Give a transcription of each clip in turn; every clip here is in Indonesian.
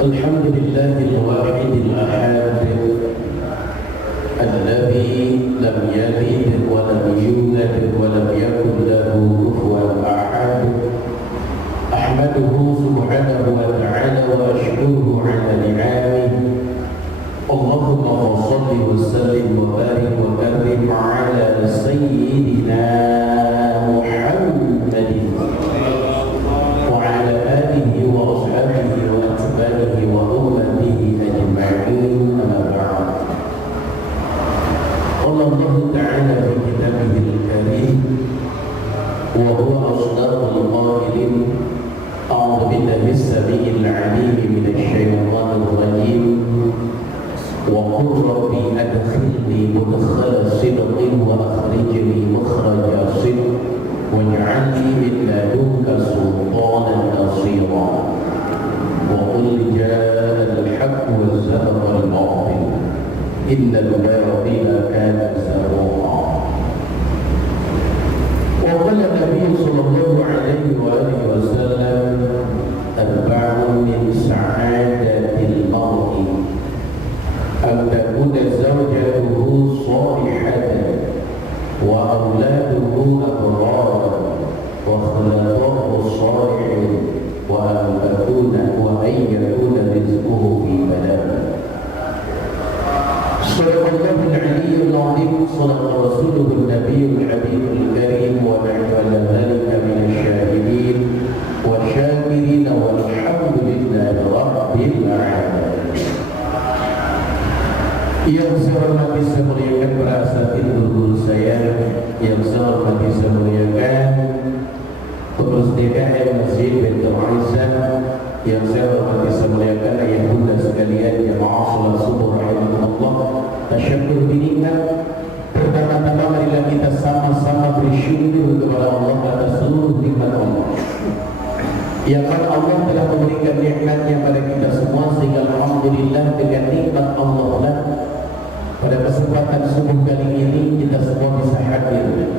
الحمد لله الواحد الأحد الذي لم يلد ولم يولد ولم يكن له كفوا أحد أحمده سبحانه وتعالى وأشكره على نعمه اللهم صل وسلم وبارك وكرم على سيدنا محمد وعلى آله وأصحابه وأتباعه وأمته أجمعين أما بعد قال الله تعالى في كتابه الكريم وهو أصدق القائلين أعوذ بالله السميع العليم من الشيطان الرجيم وقل ربي أدخلني مدخل صدق وأخرجني مخرج صدق واجعل لي من لدنك سلطانا نصيرا وقل جاء الحق وزهق الباطل إن الباطل كان زهوقا وقال النبي صلى الله عليه وآله وسلم أربع من سعادة المرء أن تكون زوجته صالحة وأولاده أبرارا وخلقه صالح وأن يكون رزقه في بلاء. صدق الله العلي العظيم صدق رسوله النبي الحبيب الكريم ونحن على ذلك من الشاهدين والشاكرين والحمد لله رب العالمين. Yang saya hormati saya muliakan para asatidz guru saya, yang saya hormati saya muliakan pengurus DKM Masjid Baitul Izzah, yang saya hormati saya muliakan ayah bunda sekalian jamaah salat subuh rahimakumullah. Tasyakkur binikmat. Pertama-tama marilah kita sama-sama bersyukur kepada Allah atas seluruh nikmat Allah. Yang mana Allah telah memberikan nikmatnya pada kita semua, sehingga alhamdulillah dengan nikmat Allah lah pada kesempatan subuh kali ini kita semua bisa hadir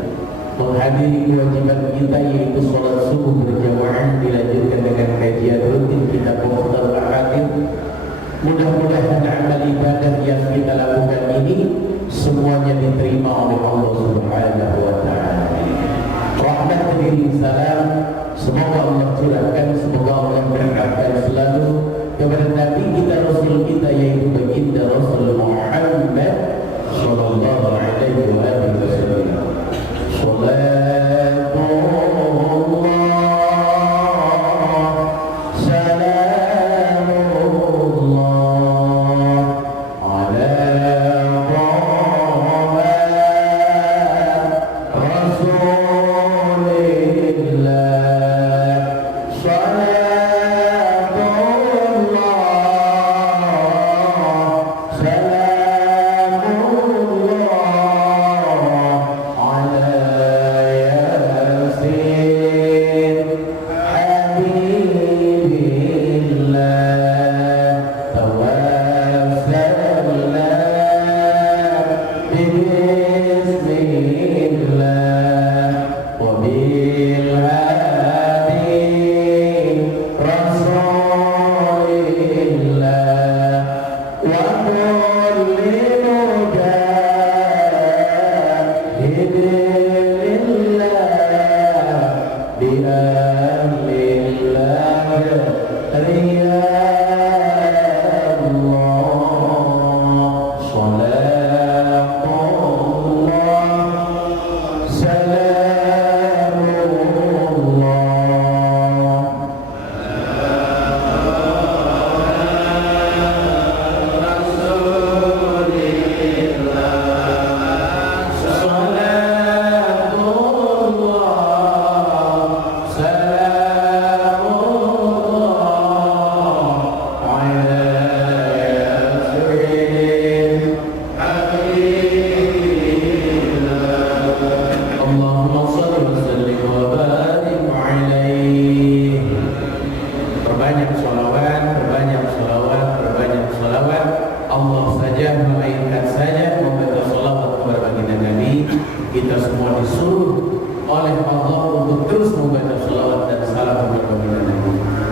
menghadiri kewajiban kita, yaitu sholat subuh berjamaah dilanjutkan dengan kajian rutin kita Mukhtar Al-Hadir. Mudah-mudahan amal ibadah yang kita lakukan ini semuanya diterima oleh Allah Subhanahu wa Ta'ala. Rahmat dan salam semoga Allah curahkan, semoga Allah berkatkan selalu kepada Nabi kita, Rasul kita, yaitu baginda Rasul Muhammad sallallahu alaihi wasallam.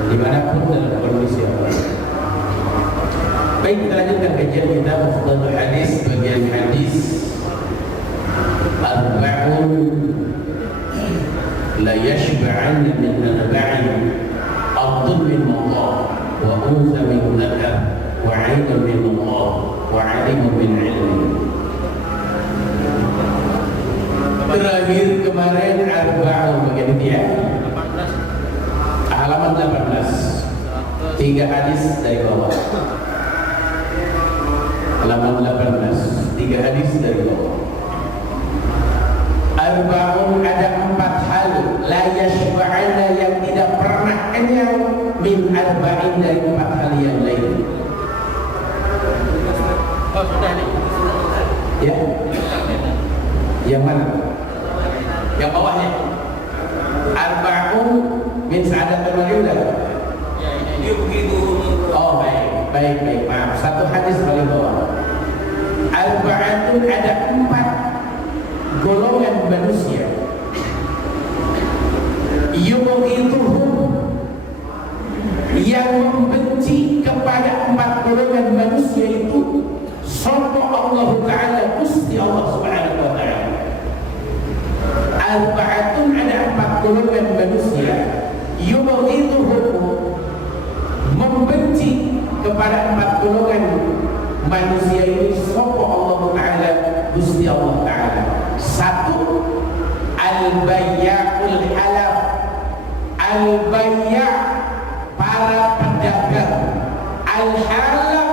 dimanapun dalam kondisi apa. Baik, kita lanjutkan kajian kita Muftadah Hadis, bagian hadis Arba'un la yashba'anna min arba'in Ardun min Allah wa unsa min zakar wa 'ilmun min Allah wa 'alimun min 'ilmi. Terakhir kemarin Arba'un bagian itu ya, halaman 18, 3 hadis dari bawah. Halaman 18, 3 hadis dari bawah. Arba'un, ada 4 hal la yashba'ana yang tidak pernah kenyang min arba'in dari 4 hal yang lain. Ya, yang mana? Yang bawahnya. Arba'un min sa'adatul majudah. Oh baik, maaf. 1 hadis paling bawah. Arba'atun, ada 4 golongan manusia. Yubghituhum, yang membenci kepada 4 golongan manusia itu sapa Allah Ta'ala, Gusti Allah Subhanahu wa Ta'ala. Arba'atun, ada 4 golongan manusia. Yubghituhum, membenci kepada 4 golongan manusia ini sapa Allah Ta'ala, Gusti Allah Ta'ala. 1, al-bayya'ul halaf. Al-bayya', para pedagang. Al-halaf,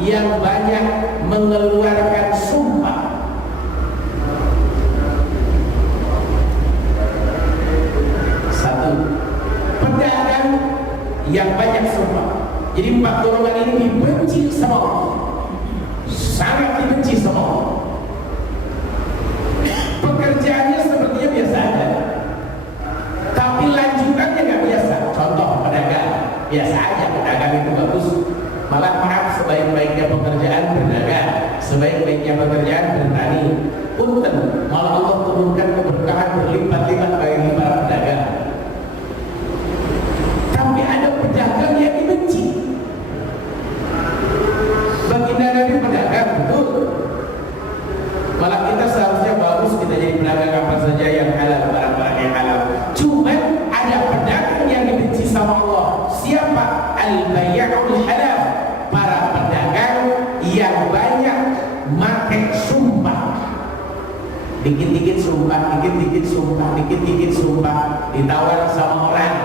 yang banyak mengeluarkan sumpah. Pedagang yang banyak sumpah. Jadi 4 golongan ini dibenci sama Allah, sangat dibenci sama Allah. Pekerjaannya sepertinya biasa aja, tapi lanjutannya nggak biasa. Contoh pedagang, biasa aja pedagang itu bagus. Malah maaf, sebaik-baiknya pekerjaan berdagang, sebaik-baiknya pekerjaan bertani. Punten, malah Allah turunkan keberkahan berlipat-lipat bagi para pedagang. Tapi ada pedagang yang dibenci. Baginda Nabi pedagang, betul. Malah kita seharusnya bagus kita jadi pedagang apa saja yang halal, barang-barang yang halal. Cuman ada pedagang yang dibenci sama Allah. Siapa? Al-bayya'ul halal, para pedagang yang banyak makai sumpah. Dikit-dikit sumpah, dikit-dikit sumpah, dikit-dikit sumpah, ditawar sama orang.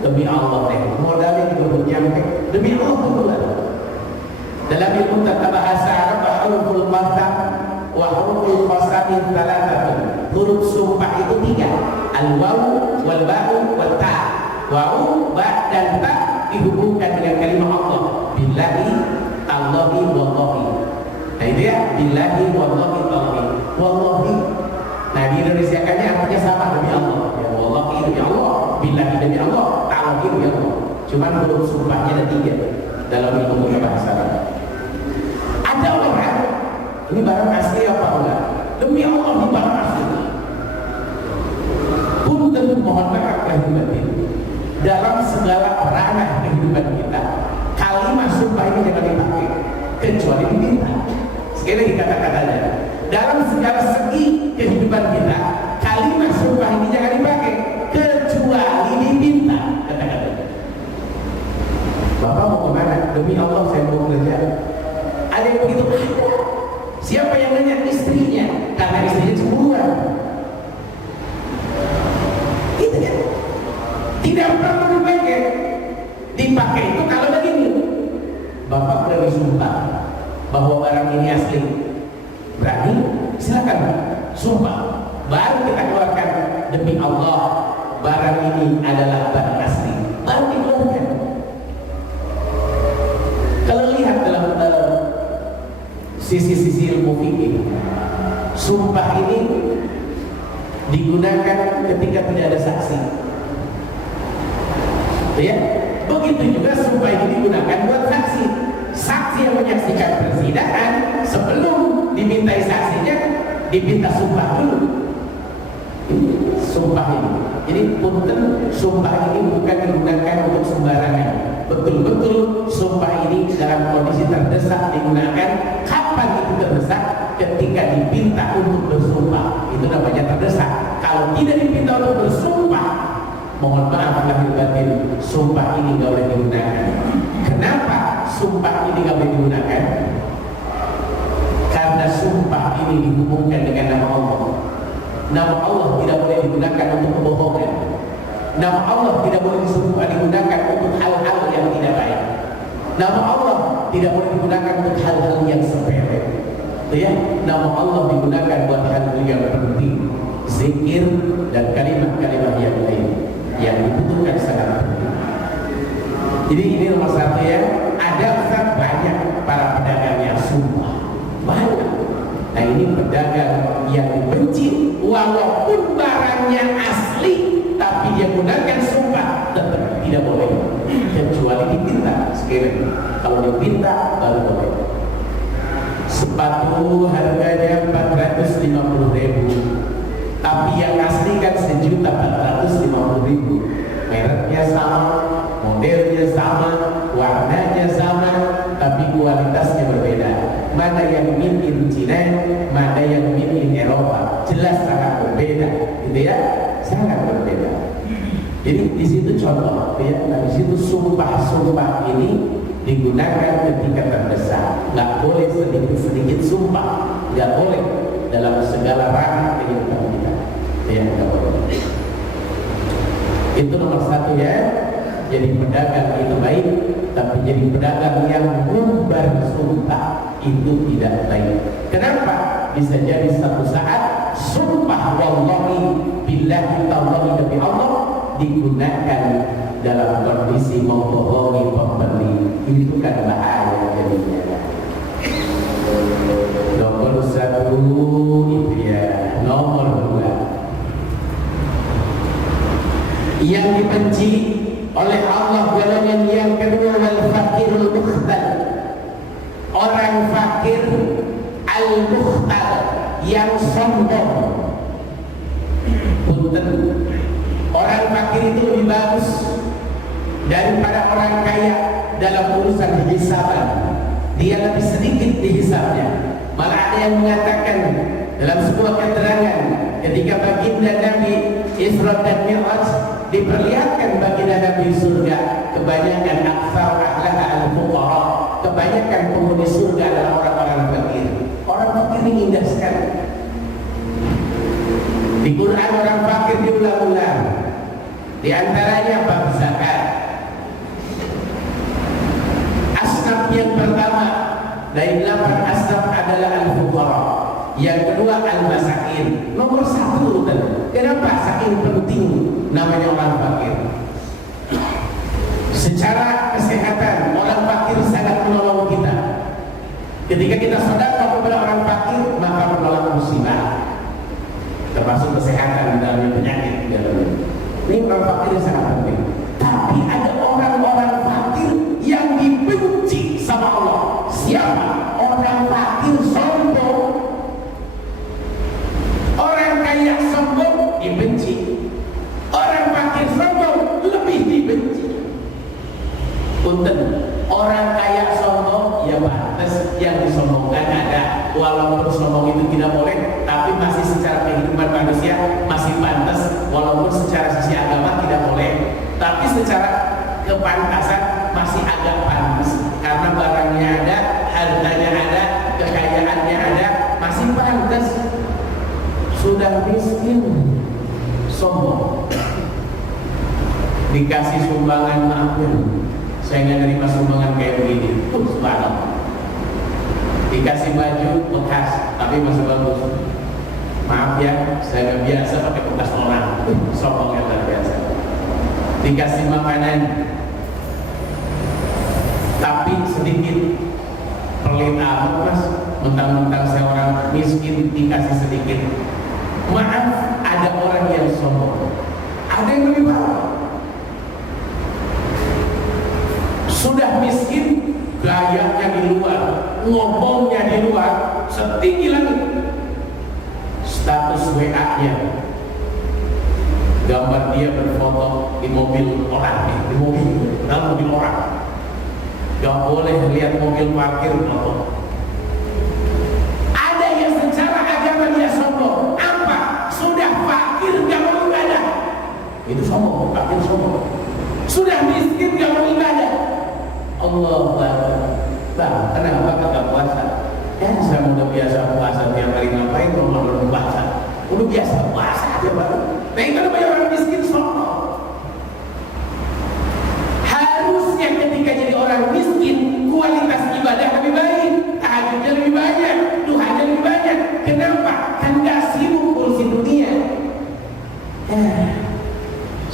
Demi Allah deh, modalnya juga berjampe. Demi Allah betulan. Dalam ilmu tata bahasa Arab, huruful qasam wa huruful qasami thalathatun. Huruf sumpah itu 3. Al-wawu, wal ba'u, wal ta'. Wawu, ba' dan ta' dihubungkan dengan kalimat Allah. Billahi, tallahi, wallahi. Nah itu ya, billahi, wallahi, tallahi. Wallahi. Nah di Indonesia kannya artinya sama, demi Allah. Ya, wallahi demi Allah, billahi demi Allah, tallahi demi Allah. Cuman huruf sumpahnya ada 3 dalam ilmu bahasa Arab. Ada orang, ini barang asli apa enggak? Demi Allah ini barang asli. Punten, mohon maaf lahir batin. Dalam segala ranah kehidupan kita, kalimat sumpah ini jangan dipakai kecuali diminta. Sekali lagi kata-katanya, dalam segala segi kehidupan kita, kalimat sumpah ini jangan dipakai kecuali diminta. Kata-katanya, Bapak mau kemana? Demi Allah saya mau kerja. Ada yang begitu? Siapa yang nanya? Istrinya, karena istrinya cemburuan. Itu kan tidak perlu dipakai itu kalau begini. Bapak berani sumpah bahwa barang ini asli, berani? Silakan sumpah, baru kita keluarkan. Demi Allah barang ini adalah barang asli, baru dikeluarkan. Kalau lihat dalam sisi-sisi ilmu fikih, sumpah ini digunakan ketika tidak ada saksi. Ya, begitu juga sumpah ini digunakan buat saksi. Saksi yang menyaksikan persidangan, sebelum dimintai saksinya, diminta sumpah dulu. Sumpah ini. Jadi punten, sumpah ini bukan digunakan untuk sembarangan. Betul-betul sumpah ini Mohon maaf lahir batin, sumpah ini gak boleh digunakan. Kenapa sumpah ini gak boleh digunakan? Karena sumpah ini dihubungkan dengan nama Allah. Nama Allah tidak boleh digunakan untuk kebohongan. Nama Allah tidak boleh digunakan untuk hal-hal yang tidak baik. Nama Allah tidak boleh digunakan untuk hal-hal yang sepele. Ya, nama Allah digunakan buat hal-hal yang penting, zikir dan kalimat-kalimat yang lain yang dibutuhkan sangat penting. Jadi ini nomor satu ya. Ada sangat banyak para pedagang yang sumpah, banyak. Nah ini pedagang yang dibenci, walaupun barangnya asli, tapi dia gunakan sumpah, tetap tidak boleh. Kecuali dipinta sekali. Kalau dipinta baru boleh. Sepatu harganya 450.000, tapi yang asli kan 1.450.000. Mereknya sama, modelnya sama, warnanya sama, tapi kualitasnya berbeda. Mana yang made in China, mana yang made in Eropa, jelas sangat berbeda, gitu ya, sangat berbeda. Jadi di situ contoh, ya, nah di situ sumpah ini digunakan ketika terdesak. Nggak boleh sedikit sumpah, nggak boleh dalam segala ranah kehidupan kita. Ya, nggak boleh. Itu nomor satu ya. Jadi pedagang itu baik, tapi jadi pedagang yang ngumbar sumpah itu tidak baik. Kenapa? Bisa jadi satu saat sumpah wallahi billahi tallahi demi Allah digunakan dalam kondisi membohongi pembeli. Itu kan bahaya jadinya. Nomor satu itu ya. Nomor dua, yang dibenci oleh Allah golongan yang kedua, wal fakirul mukhtal, orang fakir al-mukhtal yang sombong. Punten, orang fakir itu lebih bagus daripada orang kaya dalam urusan hisaban. Dia lebih sedikit dihisabnya. Malah ada yang mengatakan dalam sebuah keterangan ketika baginda Nabi Isra dan Mi'raj diperlihatkan baginda Nabi surga, kebanyakan aksar ahlaha al-fuqara, kebanyakan penghuni surga adalah orang-orang fakir. Orang fakir ini indah sekali. Di Quran orang fakir diulang-ulang. Di antaranya bab zakat. Asnaf yang pertama dari 8 asnaf adalah al-fuqara. Yang kedua al-masakin. Nomor satu urutan. Kenapa saking penting namanya orang fakir? Secara kesehatan orang fakir sangat menolong kita. Ketika kita sedekah kepada orang fakir, maka menolak musibah, termasuk kesehatan dalam penyakit. Ini orang fakir sangat penting. Tapi ada orang-orang fakir yang dibenci sama Allah. Siapa? Orang fakir sombong. Orang kaya sombong dibenci. Orang fakir sombong lebih dibenci. Punten, orang kaya sombong ya pantas, yang disombongkan ada. Walaupun sombong itu tidak boleh, tapi masih secara kehidupan manusia masih pantas. Walaupun secara sisi agama tidak boleh, tapi secara kepantasan masih agak pantas. Karena barangnya ada, hartanya ada, kekayaannya ada, masih pantas. Sudah miskin, sombong, dikasih sumbangan, maaf ya, saya nggak nerima sumbangan kayak begini. Subhanallah. Dikasih baju bekas tapi masih bagus. Maaf ya, saya nggak biasa pakai bekas orang. Sombong yang luar biasa. Dikasih makanan tapi sedikit, pelit amat mas. Mentang-mentang saya orang miskin dikasih sedikit. Maaf, ada orang yang sombong. Ada yang lebih parah. Sudah miskin, gayanya di luar, ngomongnya di luar, setinggi langit. Status WA-nya, gambar dia berfoto di mobil orang, di mobil, dalam mobil orang. Gak boleh lihat mobil parkir foto. Ada yang secara agama dia sombong. Apa? Sudah fakir gak mau ibadah. Itu sombong, fakir sombong. Sudah miskin gak mau ibadah. Allah Bang, kenapa kagak puasa? Ya saya udah biasa puasa tiap hari, ngapain kalau belum puasa? Udah biasa puasa aja Bang. Nah itu namanya orang miskin sombong. Harusnya ketika jadi orang miskin, kualitas ibadah lebih baik, tahajudnya lebih banyak, duhanya lebih banyak. Kenapa? Kan gak sibuk ngurusin dunia.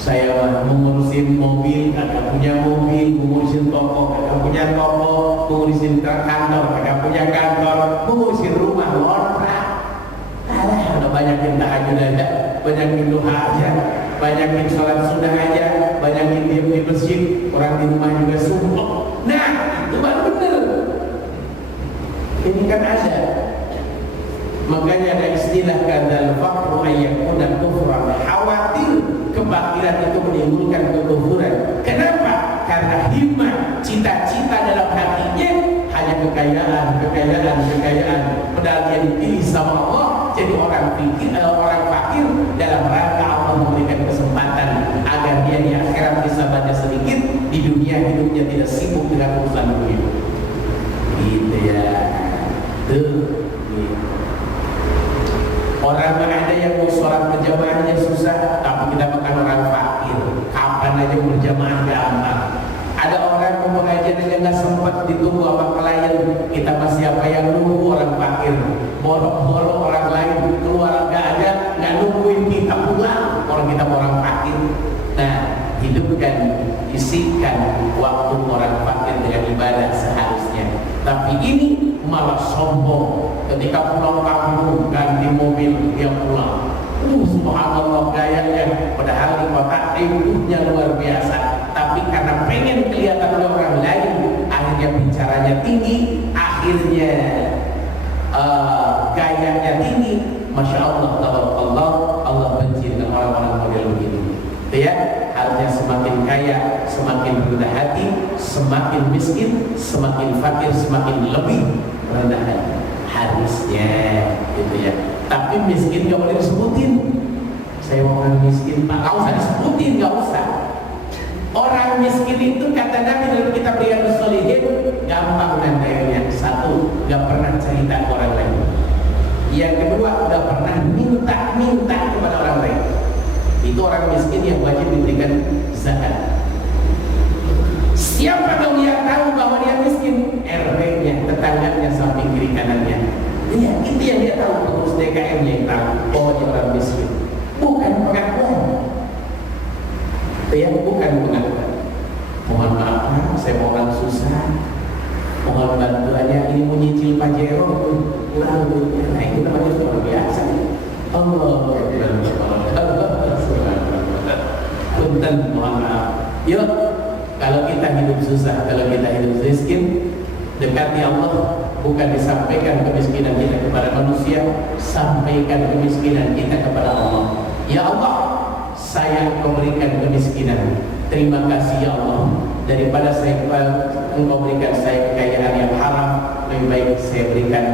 Saya mengurusin mobil, kakak punya mobil, mengurusin toko, kakak punya toko, mengurusin kantor, kakak punya kantor, mengurusin rumah, kontrak. Alah, udah banyakin tahajud aja, banyakin duha aja, banyakin sholat sunnah aja, banyakin diam di masjid, orang di rumah juga subuh. Nah, itu baru bener. Ini kan ada. Makanya ada istilah kadzal faqru ayyakuna kufran. Khawatir kefakiran itu menimbulkan kekufuran. Kenapa? Karena himmah, cita-cita dalam hatinya hanya kekayaan. Padahal dia dipilih sama Allah jadi orang fakir dalam rangka Allah memberikan kesempatan agar dia di akhirat bisa banyak sedikit, di dunia hidupnya tidak sibuk dengan urusan dunia. Gitu ya. Tuh. Orang ada yang mau sholat berjamaahnya susah, tapi kita bukan orang fakir. Kapan aja berjamaah gampang. Ada orang mau pengajian aja nggak sempat ditunggu sama klien. Kita masih apa yang nunggu orang fakir. Borok-borok orang lain keluarga aja nggak nungguin kita pulang. Orang kita orang fakir. Nah, hidupkan, isikan waktu orang fakir dengan ibadah seharusnya. Tapi ini malah sombong. Ketika pulang kampung ganti mobil dia pulang. Subhanallah gayanya. Padahal di kota hidupnya luar biasa. Tapi karena pengen kelihatan oleh orang lain, akhirnya bicaranya tinggi, akhirnya gayanya tinggi. Masya Allah, Allah benci dengan orang-orang model begini. Itu ya, harusnya semakin kaya, semakin rendah hati, semakin miskin, semakin fakir, semakin lebih rendah hati. Harusnya gitu ya. Tapi miskin gak boleh disebutin. Saya orang miskin, Pak, gak usah disebutin, gak usah. Orang miskin itu kata Nabi dalam kitab Riyadhus Shalihin, gampang nandainya. Satu, gak pernah cerita ke orang lain. Yang kedua, gak pernah minta kepada orang lain. Itu orang miskin yang wajib diberikan zakat. Siapa dong yang tahu bahwa dia miskin? RW-nya, tetangganya, samping kiri kanannya. Iya, itu yang dia tahu. Pengurus DKM-nya yang tahu bahwa dia orang miskin. Bukan pengakuan. Ya, bukan pengakuan. Mohon maaf, saya mau orang susah. Mohon bantuannya, ini mau nyicil Pajero, kurang duitnya. Nah, itu namanya luar biasa. Punten, mohon maaf. Yuk, kalau kita hidup susah, kalau kita hidup miskin, dekati Allah. Bukan disampaikan kemiskinan kita kepada manusia, sampaikan kemiskinan kita kepada Allah. Ya Allah, saya memberikan kemiskinan. Terima kasih ya Allah. Daripada Engkau berikan saya kekayaan yang haram, lebih baik saya berikan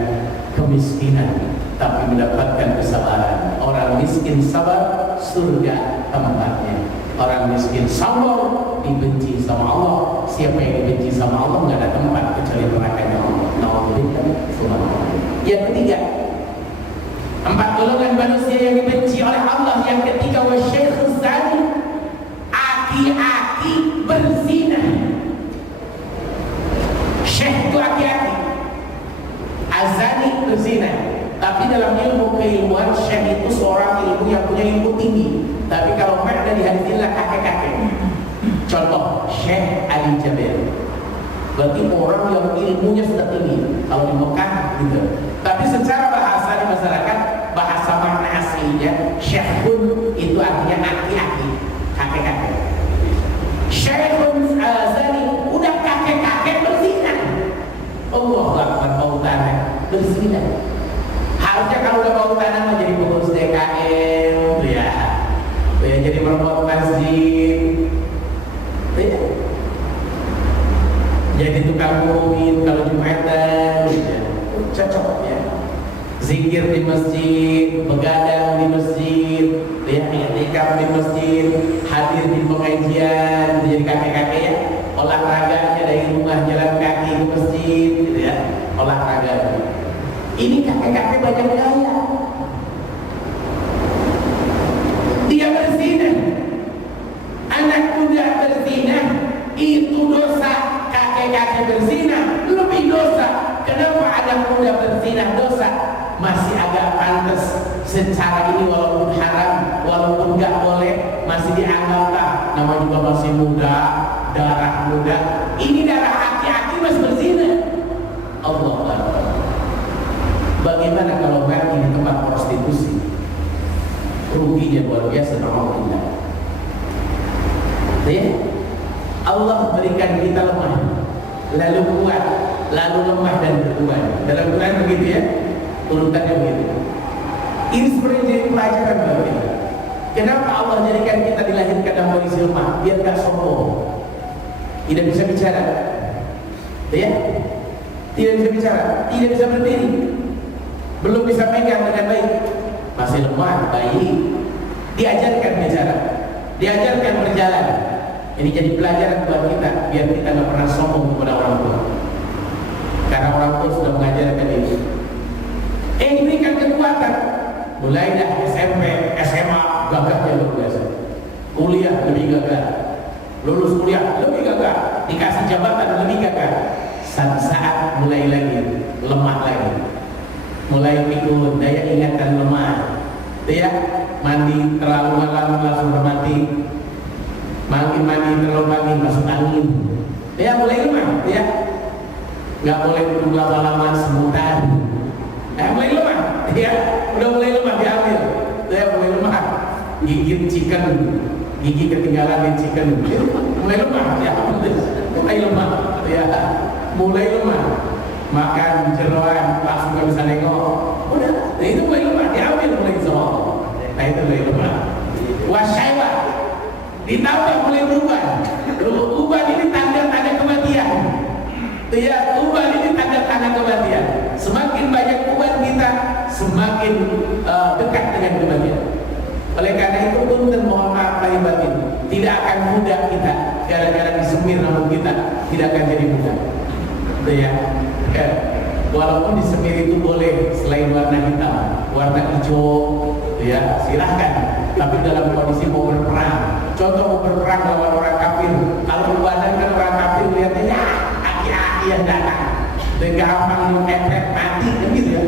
kemiskinan, tapi mendapatkan kesabaran. Orang miskin sabar, surga tempatnya. Orang miskin sombong, dibenci sama Allah. Siapa yang dibenci sama Allah nggak ada tempat kecuali nerakanya Allah. Yang ketiga, 4 golongan manusia yang dibenci oleh Allah. Yang ketiga, wasyaikhuz zani, aki-aki berzina. Syekh itu aki-aki, azani berzina. Tapi dalam ilmu keilmuan, syekh itu seorang ilmu yang punya ilmu tinggi. Tapi kalau makna di hadisnya kakek-kakek. Contoh, Syekh Ali Jabir, berarti orang yang ilmunya sudah tinggi. Kalau di Mekah gitu. Tapi secara bahasa di masyarakat, bahasa makna aslinya, Syekhun itu artinya aki-aki, kakek-kakek. Syekhun Azani udah kakek-kakek berzina. Allahu Akbar, bau tanah berzina. Harusnya kalau udah bau tanah jadi pengurus DKM, ya jadi merawat masjid, ya. Jadi tukang murid kalau Jumatan, ya. Cocok ya. Zikir di masjid, begadang di masjid, Ya, iktikaf di masjid, hadir di pengajian, jadi kakek-kakek ya, olahraganya dari rumah jalan kaki ke masjid, gitu ya, olahraga. Ini kakek-kakek banyak gaya. Dia berzina, anak muda berzina, itu dosa. Kakek-kakek berzina lebih dosa. Kenapa anak muda berzina dosa? Masih agak pantas secara ini, walaupun haram, walaupun gak boleh, masih dianggap lah, nama juga masih muda, darah muda. Ini darah aki-aki masih berzina. Allah Akbar. Bagaimana kalau mati di tempat prostitusi? Ruginya luar biasa. Alhamdulillah. Ya, Allah berikan kita lemah, lalu kuat, lalu lemah dan berkuat. Dalam Quran begitu ya, urutannya begitu. Ini sebenarnya jadi pelajaran bagi kita. Kenapa Allah jadikan kita dilahirkan dalam kondisi lemah? Biar gak sombong, tidak bisa bicara, ya, tidak bisa bicara, tidak bisa berdiri, belum bisa megang dengan baik, masih lemah, bayi. Diajarkan bicara, diajarkan berjalan. Ini jadi pelajaran buat kita, biar kita gak pernah sombong kepada orang tua, karena orang tua sudah mengajarkan ini. Diberikan kekuatan, mulai dah SMP, SMA gagahnya luar biasa, kuliah lebih gagah, lulus kuliah lebih gagah, dikasih jabatan lebih gagah. Saat mulai lagi lemah lagi, mulai pikun, daya ingatan lemah, ya, mandi terlalu malam langsung mati, mandi terlalu pagi masuk angin, ya, mulai lemah, ya, nggak boleh tunggu lama-lama semutan. Mulai lemah, ya, udah mulai lemah diambil, ya, mulai lemah, gigit chicken, gigi ketinggalan di chicken, mulai lemah, ya, mulai lemah, ya, mulai lemah, makan jeroan langsung nggak bisa nengok, udah, itu mulai lemah, diambil mulai semua, nah itu mulai lemah. Wasyaiba ditambah mulai uban, uban ini tanda-tanda kematian, ya, uban ini tanda-tanda kematian. Semakin banyak uban kita, semakin dekat dengan kematian. Oleh karena itu, punten, mohon maaf lahir batin, tidak akan mudah kita gara-gara disemir rambut kita, tidak akan jadi mudah. Ya, walaupun disemir itu boleh selain warna hitam, warna hijau, ya, silahkan. Tapi dalam kondisi mau berperang, contoh mau berperang lawan orang kafir, kalau ubanan kan orang kafir lihatnya ya aki-aki yang datang, gampang ngepet mati, gitu ya.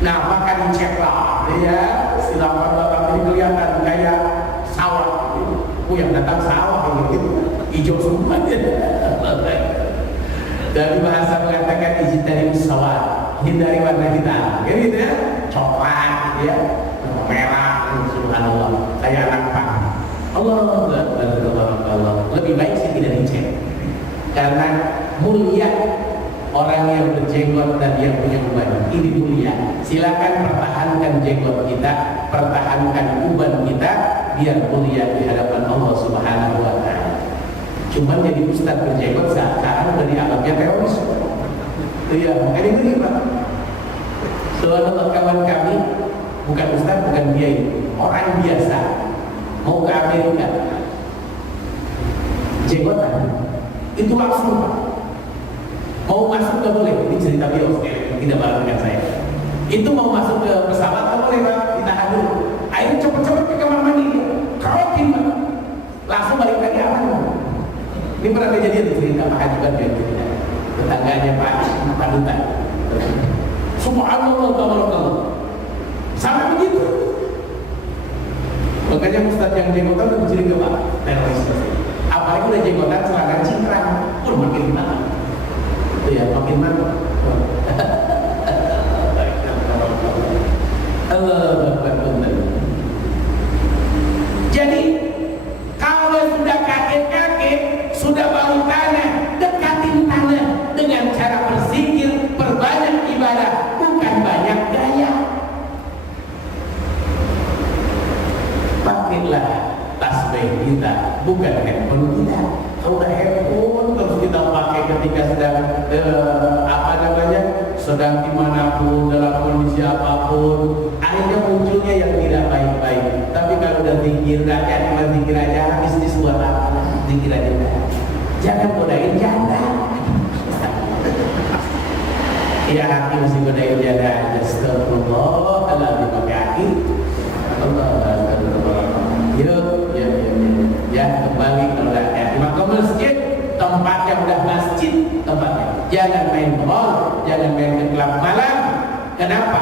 Nah, maka diceplak, ya, silakan bapak ini kelihatan kayak sawah, gitu. Yang datang sawah, gitu, hijau semua. Dari bahasa mengatakan ijtanibu sawat, hindari warna hitam, gitu ya, coklat, gitu ya, merah, subhanallah, kayak anak pang. Allah, lebih baik sih tidak dicek, karena mulia orang yang berjenggot dan yang punya uban, ini mulia. Silakan pertahankan jenggot kita, pertahankan uban kita, biar mulia di hadapan Allah Subhanahu wa Ta'ala. Cuman jadi ustaz berjenggot sekarang dari alamnya teroris. Iya, makanya itu Pak. Subhanallah, kawan kami bukan ustaz, bukan kiai, orang biasa mau ke Amerika, jenggotan itu langsung Pak. Mau masuk nggak boleh, ini cerita bios, tidak bareng dengan saya. Itu mau masuk ke pesawat nggak boleh Pak, ditahan dulu. Akhirnya cepet-cepet ke kamar mandi, kerokin Pak, langsung balik lagi aman. Ini pernah kejadian di cerita Pak Haji Badrian, tetangganya Pak Duta. Subhanallah, tabarakallah, sampai begitu. Makanya Ustaz yang jenggotan udah mencuriga Pak, teroris. Apalagi udah jenggotan celana cingkrang, pun makin mana. Ya, makin mana? Jadi kalau sudah kakek-kakek, sudah bau tanah, dekatin tanah dengan cara berzikir, perbanyak ibadah, bukan banyak gaya. Pakailah tasbih kita, bukan handphone kita. Kalau udah handphone terus kita pakai ketika sedang sedang dimanapun, dalam kondisi apapun, akhirnya munculnya yang tidak baik-baik. Tapi kalau udah zikir, rakyat cuma zikir aja, habis di suara zikir aja. Jangan godain janda. Ya hati mesti godain janda. Astagfirullahaladzim pakai hati. Yuk, ya kembali kalau ada maka masjid tempatnya udah masjid tempatnya. Jangan main mall, jangan main ke klub malam. Kenapa?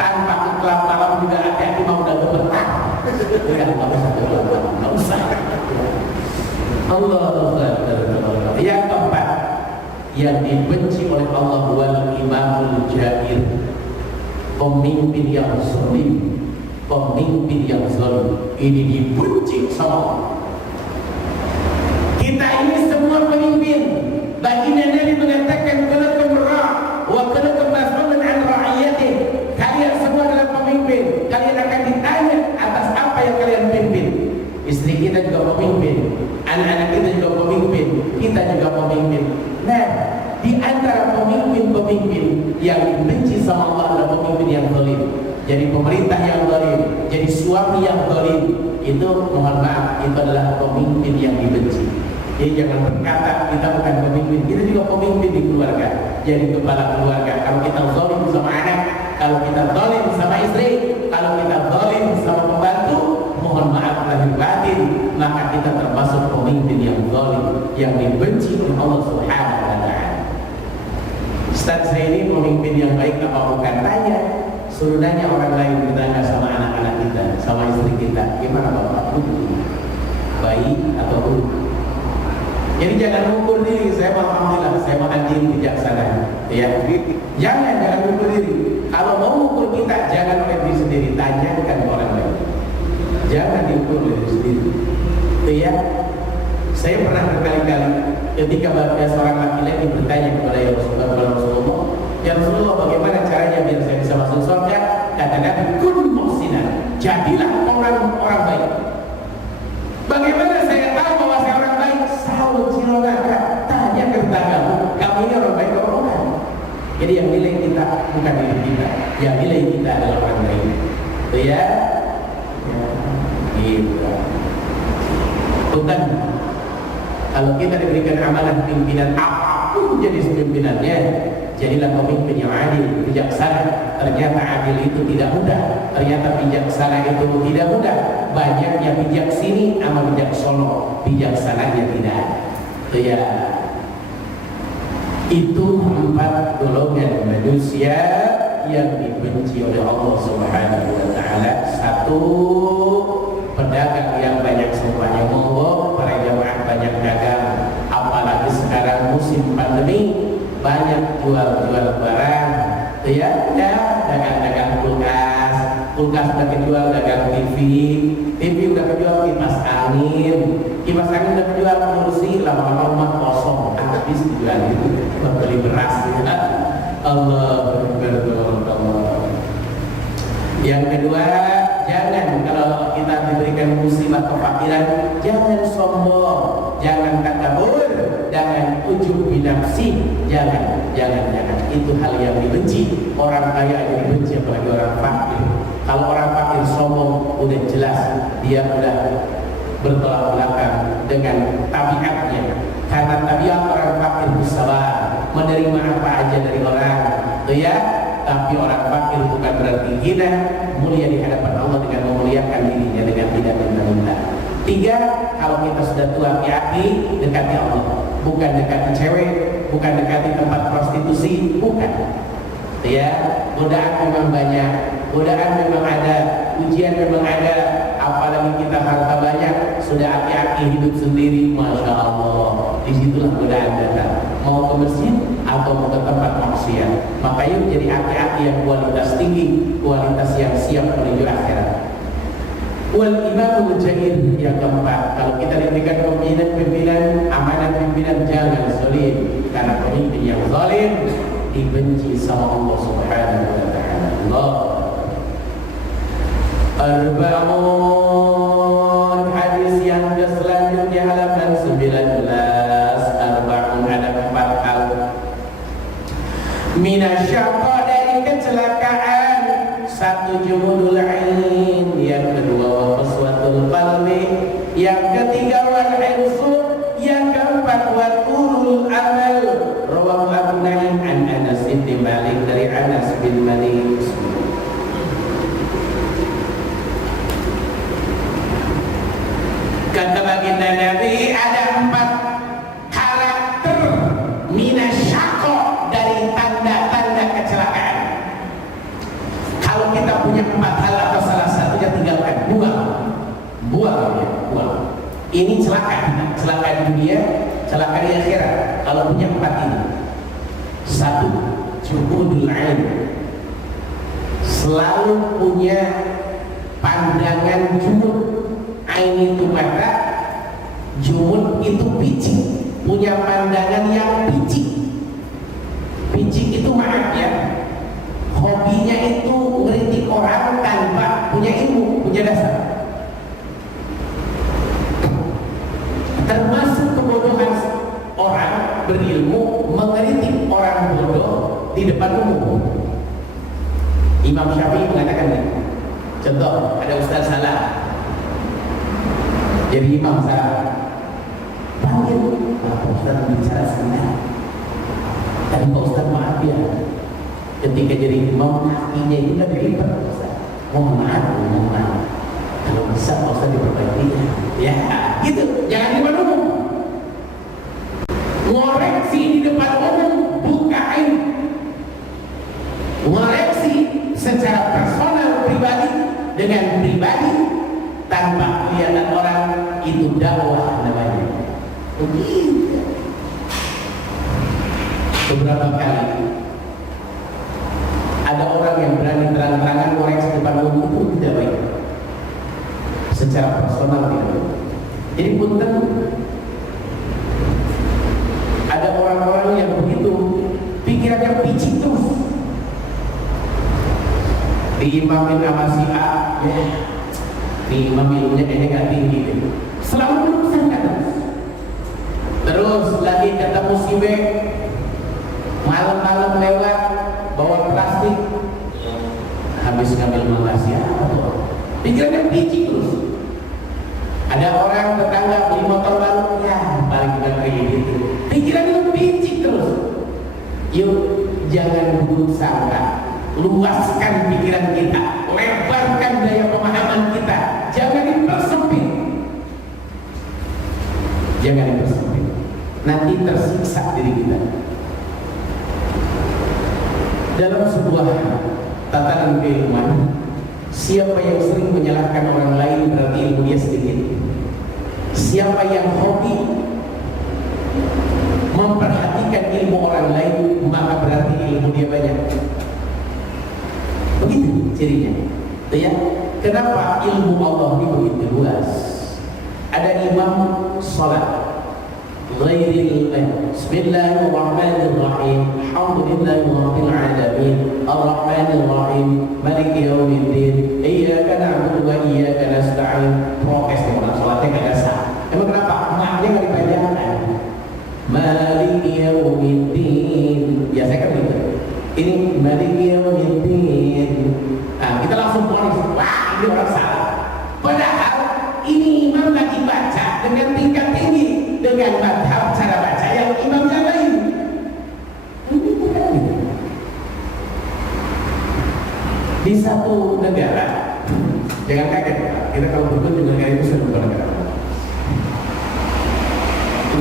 Tanpa ke klub malam juga hati-hati mau udah gemetar. Ya nggak usah. Allah. Yang keempat yang dibenci oleh Allah wal imamul jair, pemimpin yang zalim. Pemimpin yang zalim ini dibenci sama Allah. Kita ini semua pemimpin. Baginda Nabi mengatakan kalakum ra' wa kalakum mas'ulun an ra'iyati. Kalian semua adalah pemimpin. Kalian akan ditanya atas apa yang kalian pimpin. Istri kita juga pemimpin, anak-anak kita juga pemimpin, kita juga pemimpin. Nah, di antara pemimpin-pemimpin yang dibenci sama Allah adalah pemimpin yang zalim. Jadi pemerintah yang zalim, jadi suami yang zalim, itu mohon maaf, itu adalah pemimpin yang dibenci. Jadi jangan berkata kita bukan pemimpin, kita juga pemimpin di keluarga. Jadi kepala keluarga. Kalau kita zalim sama anak, kalau kita zalim sama istri, kalau kita zalim sama pembantu, mohon maaf lahir batin, maka kita termasuk pemimpin yang zalim, yang dibenci oleh Allah Subhanahu wa taala. Ustaz, saya ini pemimpin yang baik apa bukan? Tanya. Suruh nanya orang lain, kita nggak sama anak-anak kita, sama istri kita, gimana Bapak? Baik atau buruk? Jadi jangan ukur diri, saya mau alhamdulillah, saya mau anjing bijaksana, ya. Jangan ukur diri. Kalau mau ukur kita, jangan oleh diri sendiri, tanyakan orang lain. Jangan diukur oleh diri sendiri. Ya, saya pernah berkali-kali ketika seorang laki-laki bertanya kepada Rasulullah, ya Rasulullah, bagaimana caranya biar saya bisa masuk surga? Kata Nabi, kun muhsinan, jadilah orang baik. Bagaimana saya tahu bahwa saya orang baik? Sahur cilonaka, tanya ke tetanggamu, kamu ini orang baik atau bukan? Jadi yang nilai kita bukan diri kita, yang nilai kita adalah orang baik. Itu ya, gitu. Bukan. Kalau kita diberikan amanah pimpinan apapun jadi pimpinannya, jadilah pemimpin yang adil, bijaksana. Ternyata adil itu tidak mudah. Ternyata bijaksana itu tidak mudah. Banyak yang bijak sini sama bijak sono, bijaksananya tidak. Itu ya. Itu 4 golongan manusia yang dibenci oleh Allah Subhanahu wa taala. 1, pedagang yang banyak sumpahnya monggo, para jamaah banyak dagang. Apalagi sekarang musim pandemi, banyak jual barang, ya, dagang kulkas udah kejual, dagang TV udah kejual, kipas angin udah kejual, kursi lama-lama rumah kosong, habis dijual itu, beli beras, ya. Allah. Yang kedua, jangan kalau kita diberikan musibah kefakiran, jangan sombong, jangan takabur, jangan ujub binafsi, jangan. Itu hal yang dibenci. Orang kaya aja dibenci, apalagi orang fakir. Kalau orang fakir sombong, udah jelas dia udah bertolak belakang dengan tabiatnya. Karena tabiat orang fakir itu sabar, menerima apa aja dari orang, ya. Tapi orang fakir bukan berarti hina, mulia di hadapan Allah dengan memuliakan dirinya dengan tidak minta-minta. 3, kalau kita sudah tua, hati-hati, dekati Allah. Bukan dekati cewek, bukan dekati tempat prostitusi, bukan. Ya, godaan memang banyak, godaan memang ada, ujian memang ada. Apalagi kita harta banyak, sudah hati-hati hidup sendiri, masya Allah. Disitulah godaan datang. Mau ke masjid atau mau ke tempat maksiat. Maka yuk jadi hati-hati yang kualitas tinggi, kualitas yang siap menuju akhirat. Wal imamul jair, yang keempat, kalau kita diberikan pimpinan, amanah pimpinan, jangan zalim, karena pemimpin yang zalim dibenci sama Allah Subhanahu wa taala. Allah. Arba'un, hadis yang selanjutnya halaman 19. Arba'un, ada 4 hal. Minasyaqa, dari kecelakaan. 1, jumudul ain. Yang kedua, waswat celaka di dunia, celaka di akhirat. Kalau punya 4 ini. 1, juhudul ain, selalu punya pandangan jumud. Ain itu mata, jumud itu picik, punya pandangan yang picik. Picik itu maaf ya, hobinya itu ngeritik orang tanpa punya ilmu, punya dasar. Termasuk kebodohan orang berilmu mengeritik orang bodoh di depan umum. Imam Syafi'i mengatakan ini. Contoh, ada ustaz salah, jadi imam salah, panggil Pak Ustaz bicara sebentar. Tapi Pak Ustaz maaf ya, ketika jadi imam kakinya itu kan ribet Ustaz. Mohon maaf. Kalau bisa Pak Ustaz diperbaiki ya, gitu. Jangan di depan umum. Ngoreksi di depan umum buka aib. Ngoreksi secara personal pribadi dengan pribadi tanpa kelihatan orang, itu dakwah namanya. Begitu. Beberapa kali ada orang yang berani terang-terangan ngoreksi depan umum, itu tidak baik. Secara personal tidak baik. Jadi punten, ada orang-orang yang begitu pikirannya picik terus, diimamin sama si A, ya, diimam ilmunya kayaknya gak tinggi deh. Selalu berusaha terus lagi ketemu si B, malam-malam lewat bawa plastik, habis ngambil makasih apa tuh, pikirannya picik terus. Ada orang tetangga beli motor baru, ya paling gak kayak gitu, pikirannya picik terus. Yuk jangan buruk sangka, luaskan pikiran kita, lebarkan daya pemahaman kita, jangan dipersempit. Jangan dipersempit, nanti tersiksa diri kita. Dalam sebuah tatanan keilmuan, siapa yang sering menyalahkan orang lain berarti ilmu dia sedikit. Siapa yang hobi memperhatikan ilmu orang lain, maka berarti ilmu dia banyak. Begitu cirinya. Ya, kenapa ilmu Allah ini begitu luas? Ada imam salat ghairil Bismillahirrahmanirrahim, alhamdulillahirabbil alamin, arrahmanir rahim, maliki yaumiddin, iyyaka na'budu wa iyyaka nasta'in. Protes di orang salatnya enggak sah. Emang kenapa? Maknanya enggak dipanjangkan. Maliki yaumiddin, biasanya kan gitu. Ini maliki yaumiddin. Nah, kita langsung ponis, wah ini orang salah. Padahal ini imam lagi baca dengan tingkat tinggi, dengan madhab cara baca yang imam yang lain. Ini bukan gitu. Di satu negara, jangan kaget, kita kalau berkunjung negara itu sering negara.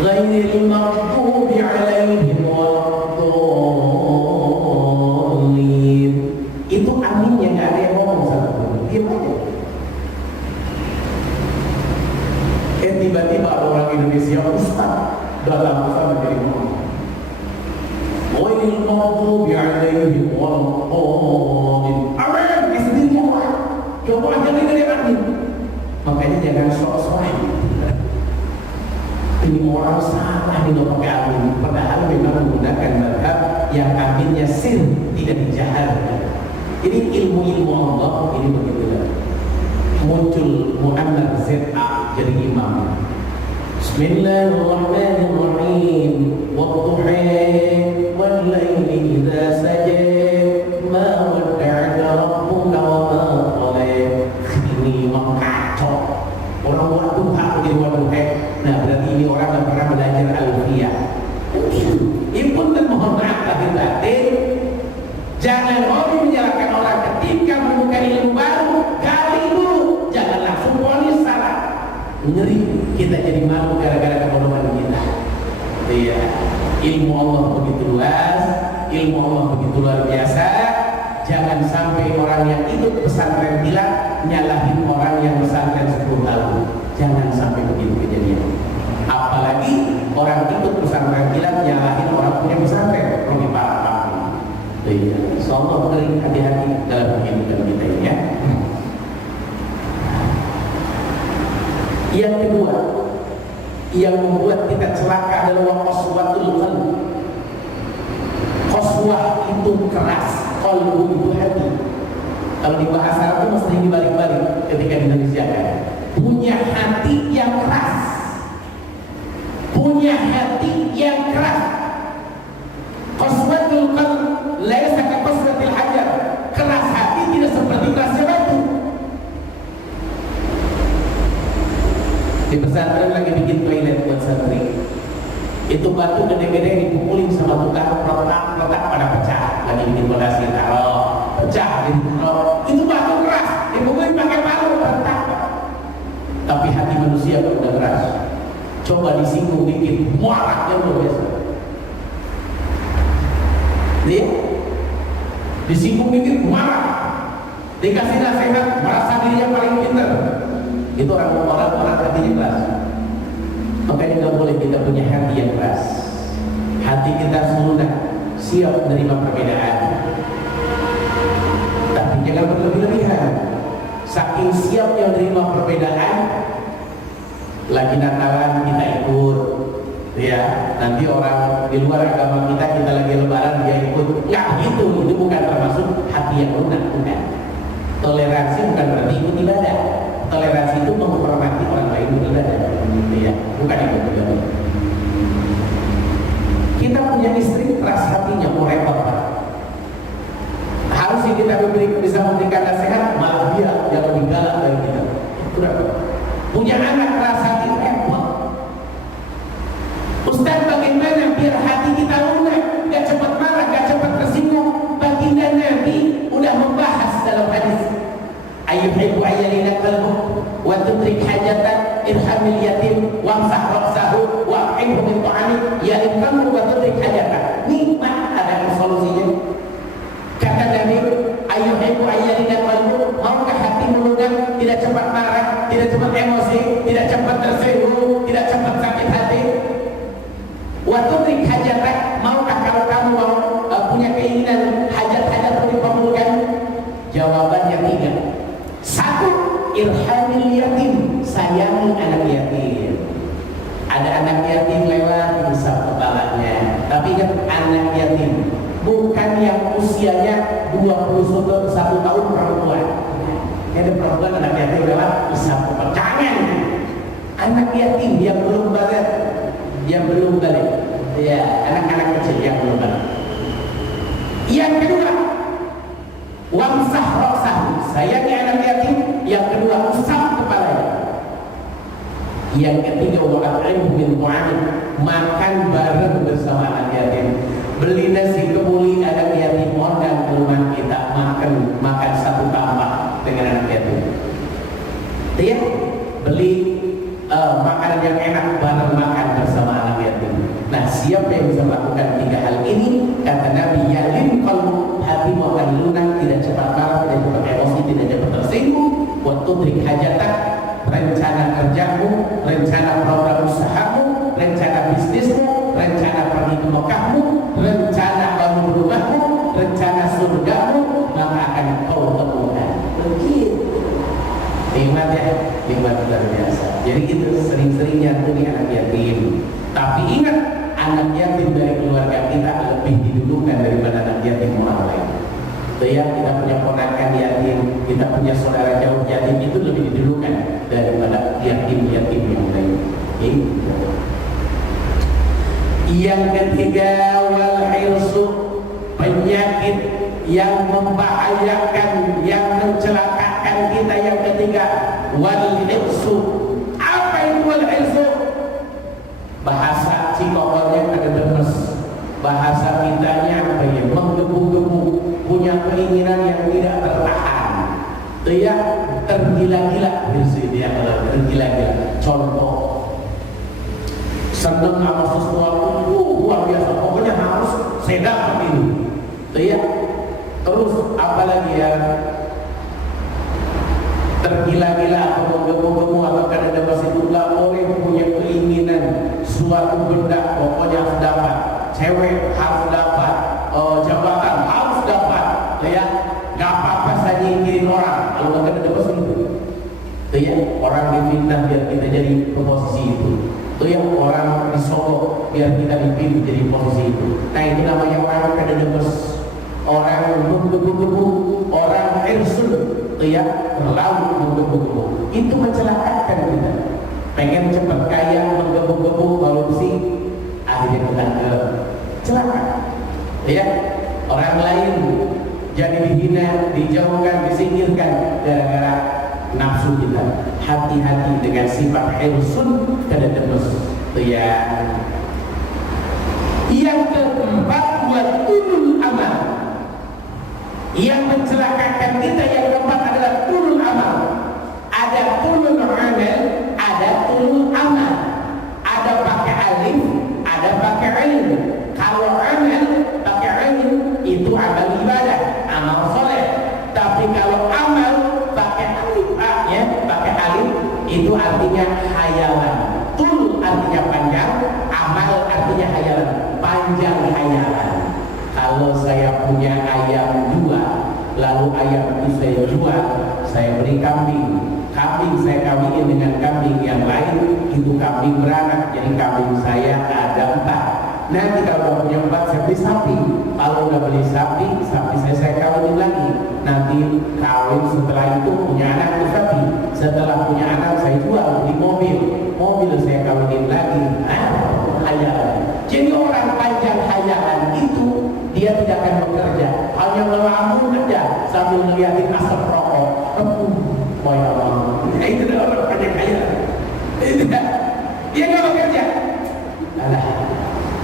Ghairil maghdubi alaihim waladdallin. Itu aminnya nggak ada yang ngomong satu pun, diam aja. Tiba-tiba orang Indonesia Ustaz dalam Ustaz menjadi ngomong. Ghairil maghdubi alaihim waladdallin. Amin, di sendiri Allah. Coba aja dengerin amin. Makanya jangan sok-sokan. Ini orang salah di pakai amin, padahal memang menggunakan madhab yang aminnya sir, tidak dijaharkan. Ini ilmu-ilmu Allah ini begitulah. Muncul Muhammad Z.A. jadi imam. Bismillahirrahmanirrahim. Wadduha wal laili idza saja ma wadda'aka rabbuka wa ma qala. Ini mengkacau. Orang wadduha jadi wadduha. Nah, berarti ini orang yang pernah belajar alfiyah. Ini pun mohon maaf lahir batin. Jangan hobi menyalahkan orang ketika menemukan ilmu baru. Gali dulu, jangan langsung ponis salah. Ngeri, kita jadi malu gara-gara kebodohan kita. Iya, ilmu Allah begitu luas, ilmu Allah begitu luar biasa. Jangan sampai orang yang ikut pesantren bilang nyalahin orang yang pesantren 10 tahun. Jangan sampai begitu kejadian. Apa orang ikut pesantren kilat nyalahin orang punya pesantren, rugi parah. Iya, insyaallah ngeri, hati-hati dalam kehidupan kita ini ya. Yang kedua, yang membuat kita celaka adalah qaswatul qalb. Qaswah itu keras, qalbu itu hati. Kalau di bahasa Arab itu mesti dibalik-balik ketika di Indonesia kan. Punya hati yang keras. Punya hati yang keras. Qaswatul qalb laisa ka qaswatil hajar. Keras hati tidak seperti kerasnya batu. Di pesantren lagi bikin toilet buat santri. Itu batu gede-gede dipukulin sama tukang letak pada pecah. Lagi bikin fondasi taruh, pecah taruh. Itu batu keras, dipukulin pakai palu retak. Tapi hati manusia kalau udah keras, coba disinggung dikit, muaraknya luar biasa. Dia disinggung dikit, muarak. Dikasih nasihat, merasa dirinya paling pintar. Itu orang-orang hatinya keras. Makanya nggak boleh kita punya hati yang keras. Hati kita lunak, siap menerima perbedaan. Tapi jangan berlebih-lebihan. Saking siapnya menerima perbedaan, lagi Natalan kita ikut, ya. Nanti orang di luar agama kita lagi lebaran dia ikut. Nggak gitu. Itu bukan termasuk hati yang lunak, bukan. Toleransi bukan berarti ikut ibadah. Toleransi itu menghormati orang lain beribadah, ya, bukan itu. Kita punya istri keras hatinya, mau repot Pak. Harusnya kita bisa memberikan nasihat, malah dia yang lebih galak dari kita. Punya anak keras hati, repot. Ustaz, bagaimana biar hati kita lunak, gak cepat marah, gak cepat tersinggung? Baginda Nabi udah membahas dalam hadis. Ayyuhibbu ayyalina qalbu wa tudrik hajatan irhamil yatim wamsah ra'sahu wa a'inhu min ta'ami yalim qalbu wa tudrik hajatan. Nikmat ada solusinya. Kata Nabi, ayyuhibbu ayyalina qalbu, maukah hati melunak, tidak cepat marah, tidak cepat emosi, tidak cepat tersinggung, tidak cepat sakit hati. Wa tudrik hajatan, maukah kalau kamu mau punya keinginan hajat-hajat dikabulkan? Jawabannya 3. 1. Irhamil yatim, sayangi anak yatim. Ada anak yatim lewat, usap kepalanya. Tapi ingat, anak yatim bukan yang usianya 21 tahun perempuan. Ada perempuan anak yatim lewat, usap kepala. Jangan. Anak yatim yang belum balik, ya, anak-anak kecil yang belum balik. Yang kedua, wamsah ra'sahu, sayangi anak yatim. Yang kedua, usap kepalanya. Yang ketiga, wa'at'imhu min ta'ami, makan bareng bersama anak yatim. Beli nasi kebuli anak yatim, undang ke rumah kita, makan satu tambah dengan anak yatim. Dia beli makanan yang enak bareng makan bersama anak yatim. Nah, siapa yang bisa melakukan 3 hal ini? Kata Nabi, yalim qalbu, hatimu akan lunak, tidak cepat marah, tidak cepat emosi, tidak cepat tersinggung. Wa tudrik hajatak, rencana kerjamu, rencana program usahamu, rencana bisnismu, rencana pergi ke Mekahmu, rencana bangun rumahmu, rencana surgamu, maka akan kau temukan. Begitu. Nikmat ya, nikmat luar biasa. Jadi itu sering-sering nyantuni anak yatim. Tapi ingat, anak yatim dari keluarga kita lebih didudukan daripada anak yatim orang lain. Ya, kita punya ponakan yatim, kita punya saudara jauh yatim, itu lebih didudukan daripada yatim-yatim yang lain. Yang ketiga, wal hirsu, penyakit yang membahayakan, yang mencelakakan kita. Yang ketiga, wal hirsu. Apa itu wal hirsu? Bahasa Cikokonnya ada demes, bahasa kitanya apa ya? Menggebu-gebu, punya keinginan yang tidak tertahan. Dia tergila-gila, dia tergila-gila. Contoh, senang sama sesuatu, luar biasa, pokoknya harus saya dapat ini. Dia terus apalagi ya, tergila-gila atau menggebu-gebu atau kadang-kadang masih laporin punya keinginan suatu benda biar kita dipilih jadi posisi itu. Nah itu namanya orang kededemes, orang menggebu-gebu, orang irsun, ya terlalu menggebu-gebu. Itu mencelakakan kita. Pengen cepat kaya, menggebu-gebu, korupsi, akhirnya kita ke celaka. Ya, orang lain jadi dihina, dijauhkan, disingkirkan gara-gara nafsu kita. Hati-hati dengan sifat irsun kededemes. Ya. Yang keempat buat ulul amal. Yang mencelakakan kita yang keempat adalah ulul amal. Ada ulul amal, ada ulul amal. Ada pakai alif, ada pakai ain. Kalau amal pakai ain itu amal ibadah, amal soleh. Tapi kalau amal pakai alif, ya pakai alif itu artinya hayalan. Tul artinya panjang, amal artinya hayalan. Panjang hayalan. Kalau saya punya ayam 2, lalu ayam itu saya jual, saya beri kambing. Kambing saya kawinin dengan kambing yang lain, itu kambing beranak, jadi kambing saya ada 4. Nanti kalau punya 4 saya beli sapi. Kalau udah beli sapi, sapi saya kawinin lagi. Nanti kawin setelah itu punya anak itu sapi. Setelah punya anak saya jual, beli mobil. Mobil saya kawinin lagi. Hayalan. Jadi orang panjang hayalan itu dia tidak akan bekerja, hanya melamun aja sambil ngeliatin asap rokok. Ya Allah, itu adalah orang panjang hayalan. Dia nggak bekerja. Alah,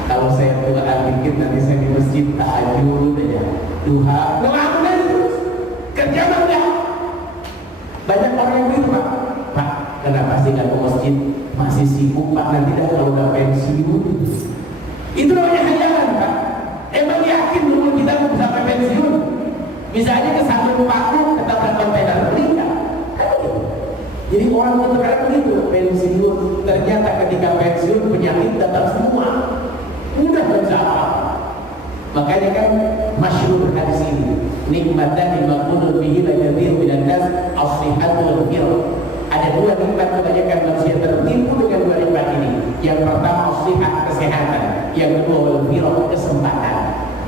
kalau saya doa dikit nanti saya di masjid tahajud aja, duha, ngelamun aja terus. Kerja enggak? Banyak orang yang begitu, Pak. Kenapa sih nggak ke masjid? Masih sibuk Pak, nanti dah kalau udah pensiun. Itu namanya hayalan Pak. Emang yakin dulu kita bisa sampai pensiun? Misalnya ke satu paku ketabrak kontainer meninggal. Jadi orang itu terkadang begitu, pensiun. Ternyata ketika pensiun penyakit datang semua. Mudah bersama. Makanya kan masyhur hadis ini, nikmatan dimakunul bihi la yadhir minan nas as-sihhatul fil. Ada 2 nikmat kebanyakan manusia tertipu dengan 2 nikmat ini. Yang pertama as-sihhat, kesehatan. Yang kedua wal-fil, kesempatan.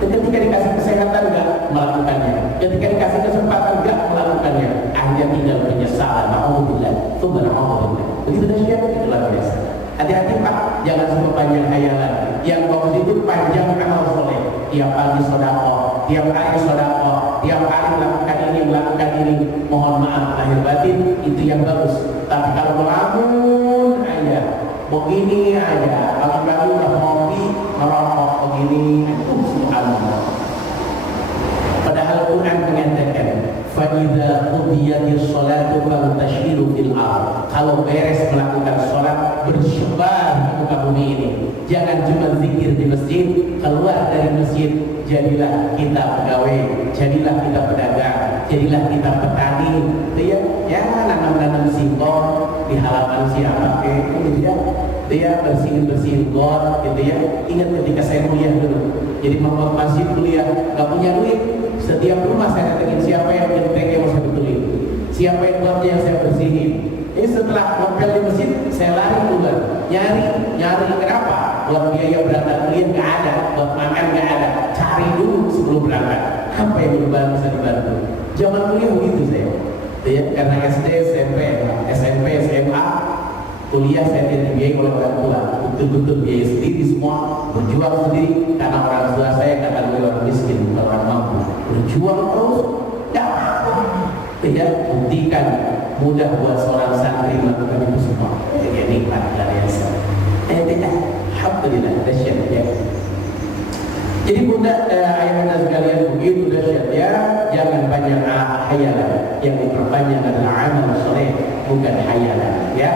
Ketika dikasih kesehatan enggak melakukannya. Ketika dikasih kesempatan enggak melakukannya. Akhirnya tinggal penyesalan. Alhamdulillah. Subhanallah. Begitu dahsyat, itu luar biasa. Hati-hati Pak, jangan semua panjang hayalan. Yang bagus itu panjang amal soleh. Tiap pagi sedekah, tiap hari sedekah, tiap hari melakukan ini. Mohon maaf lahir batin, itu yang bagus. Tapi kalau melamun aja, begini aja, kalau baru udah ngopi, merokok begini, itu subhanallah. Padahal Quran mengatakan, فَإِذَا قُضِيَتِ الصَّلَاةُ فَانْتَشِرُوا فِي الْأَرْضِ. Kalau beres melakukan sholat, bersebar di muka bumi ini. Jangan cuma zikir di masjid, keluar dari masjid, jadilah kita pegawai, jadilah kita pedagang, jadilah kita petani, gitu ya, nanam-nanam singkong di halaman siapa, gitu ya, dia bersihin got, gitu ya. Ingat ketika saya kuliah dulu, jadi membuat masjid kuliah, nggak punya duit, setiap rumah saya datengin siapa yang genteng yang saya betulin, siapa yang buatnya yang saya bersihin. Ini setelah ngopel di masjid, saya lari keluar, nyari kenapa? Buat biaya berangkat kuliah nggak ada, buat makan nggak ada, cari dulu sebelum berangkat. Apa yang bisa dibantu? Zaman kuliah begitu saya, ya, karena SD, SMP, SMA, kuliah saya tidak dibiayai oleh orang tua, betul-betul biaya sendiri semua, berjuang sendiri karena orang tua saya kata orang miskin, bukan orang mampu, berjuang terus, tidak buktikan mudah buat seorang santri melakukan itu semua. Jadi nikmat dari biasa. Alhamdulillah dahsyat ya. Jadi bunda ayah-ayah sekalian begitu dahsyat ya. Jangan banyak hayalan. Yang diperbanyak adalah amal soleh, bukan hayalan ya.